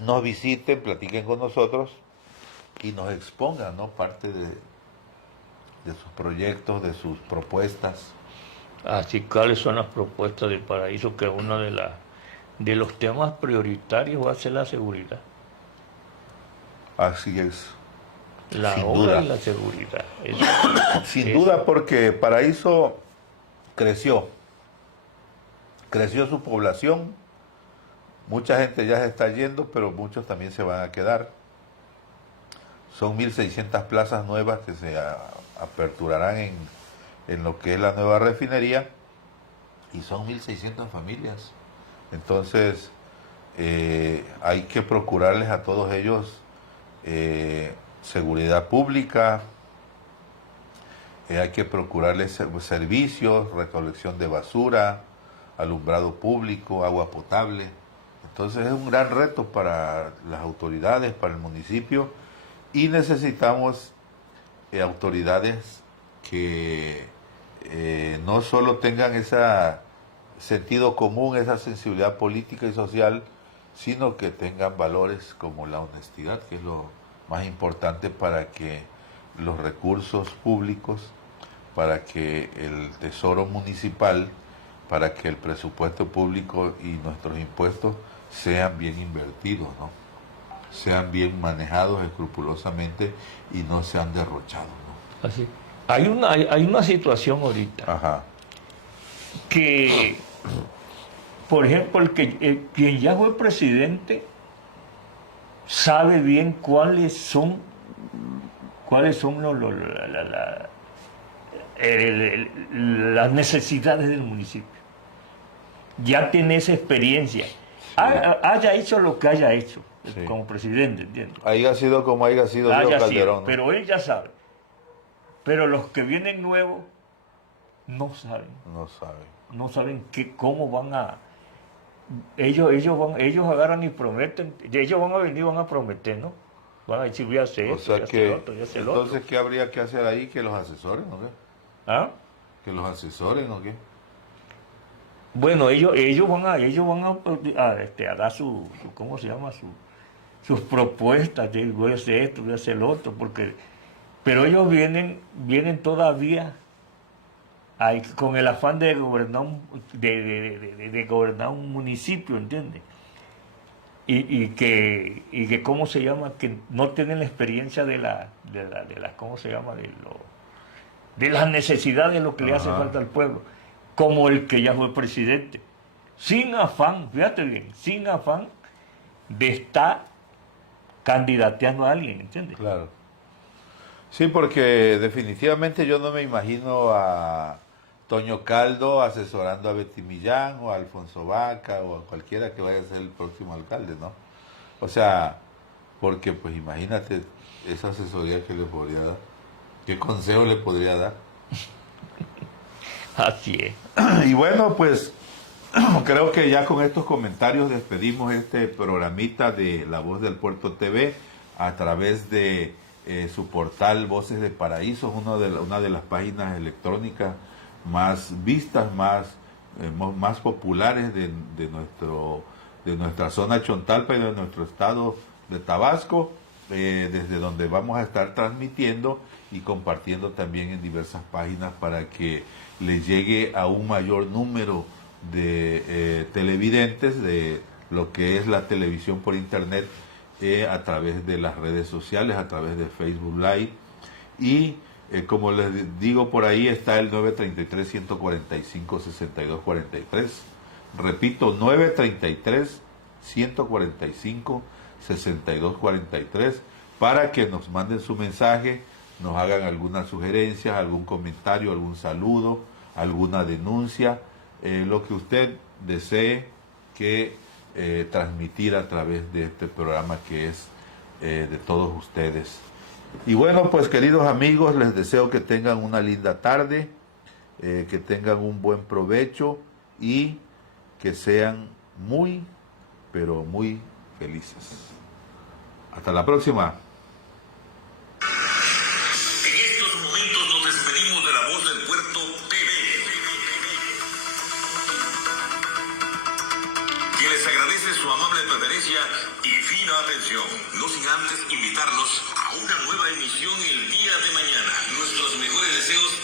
nos visiten, platiquen con nosotros y nos expongan, ¿no? Parte de sus proyectos, de sus propuestas. Así, ¿cuáles son las propuestas del Paraíso? Que uno de los temas prioritarios va a ser la seguridad. Así es. La Sin obra duda. y la seguridad. Sin duda, porque Paraíso creció su población, mucha gente ya se está yendo, pero muchos también se van a quedar. Son 1.600 plazas nuevas que se aperturarán en lo que es la nueva refinería, y son 1.600 familias. Entonces, hay que procurarles a todos ellos seguridad pública, hay que procurarles servicios, recolección de basura, alumbrado público, agua potable. Entonces es un gran reto para las autoridades, para el municipio, y necesitamos autoridades que no solo tengan ese sentido común, esa sensibilidad política y social, sino que tengan valores como la honestidad, que es lo más importante para que los recursos públicos, para que el tesoro municipal, para que el presupuesto público y nuestros impuestos sean bien invertidos, ¿no? Sean bien manejados escrupulosamente y no sean derrochados, ¿no? Así. Hay una situación ahorita. Ajá. Que, por ejemplo, quien ya fue presidente sabe bien cuáles son las necesidades del municipio. Ya tiene esa experiencia. Sí. Haya hecho lo que haya hecho, sí, como presidente, ¿entiendes? Haya sido como haya sido Diego Calderón, ¿no? Pero él ya sabe. Pero los que vienen nuevos no saben. No saben cómo van a... Ellos agarran y prometen. Ellos van a venir, van a prometer, ¿no? Van a decir, voy a hacer esto, voy a hacer otro, voy a hacer entonces, otro. ¿qué habría que hacer ahí? ¿Que los asesoren o qué? ¿Ah? ¿Que los asesoren o qué? Bueno, ellos van a dar su ¿cómo se llama? Sus propuestas de voy a hacer esto, voy a hacer lo otro, pero ellos vienen todavía con el afán de gobernar de gobernar un municipio, ¿entiendes? Y que ¿cómo se llama? Que no tienen la experiencia de las ¿cómo se llama? De las necesidades de lo que le hace falta al pueblo, como el que ya fue presidente, sin afán, fíjate bien, sin afán de estar candidateando a alguien, ¿entiendes? Claro. Sí, porque definitivamente yo no me imagino a Toño Caldo asesorando a Betty Millán o a Alfonso Vaca o a cualquiera que vaya a ser el próximo alcalde, ¿no? O sea, porque pues imagínate esa asesoría que le podría dar, qué consejo le podría dar. Así es. Y bueno, pues creo que ya con estos comentarios despedimos este programita de La Voz del Puerto TV. a través de su portal Voces de Paraíso, una de las páginas electrónicas más vistas, más populares de nuestra zona Chontalpa y de nuestro estado de Tabasco, desde donde vamos a estar transmitiendo y compartiendo también en diversas páginas para que les llegue a un mayor número de televidentes de lo que es la televisión por internet, a través de las redes sociales, a través de Facebook Live. Y como les digo, por ahí está el 933-145-6243. Repito, 933-145-6243, para que nos manden su mensaje, nos hagan algunas sugerencias, algún comentario, algún saludo, alguna denuncia, lo que usted desee que transmitir a través de este programa que es de todos ustedes. Y bueno, pues queridos amigos, les deseo que tengan una linda tarde, que tengan un buen provecho y que sean muy, pero muy felices. Hasta la próxima. En estos momentos nos despedimos de La Voz del Puerto TV. Que les agradece su amable preferencia y fina atención. No sin antes invitarlos a una nueva emisión el día de mañana. Nuestros mejores deseos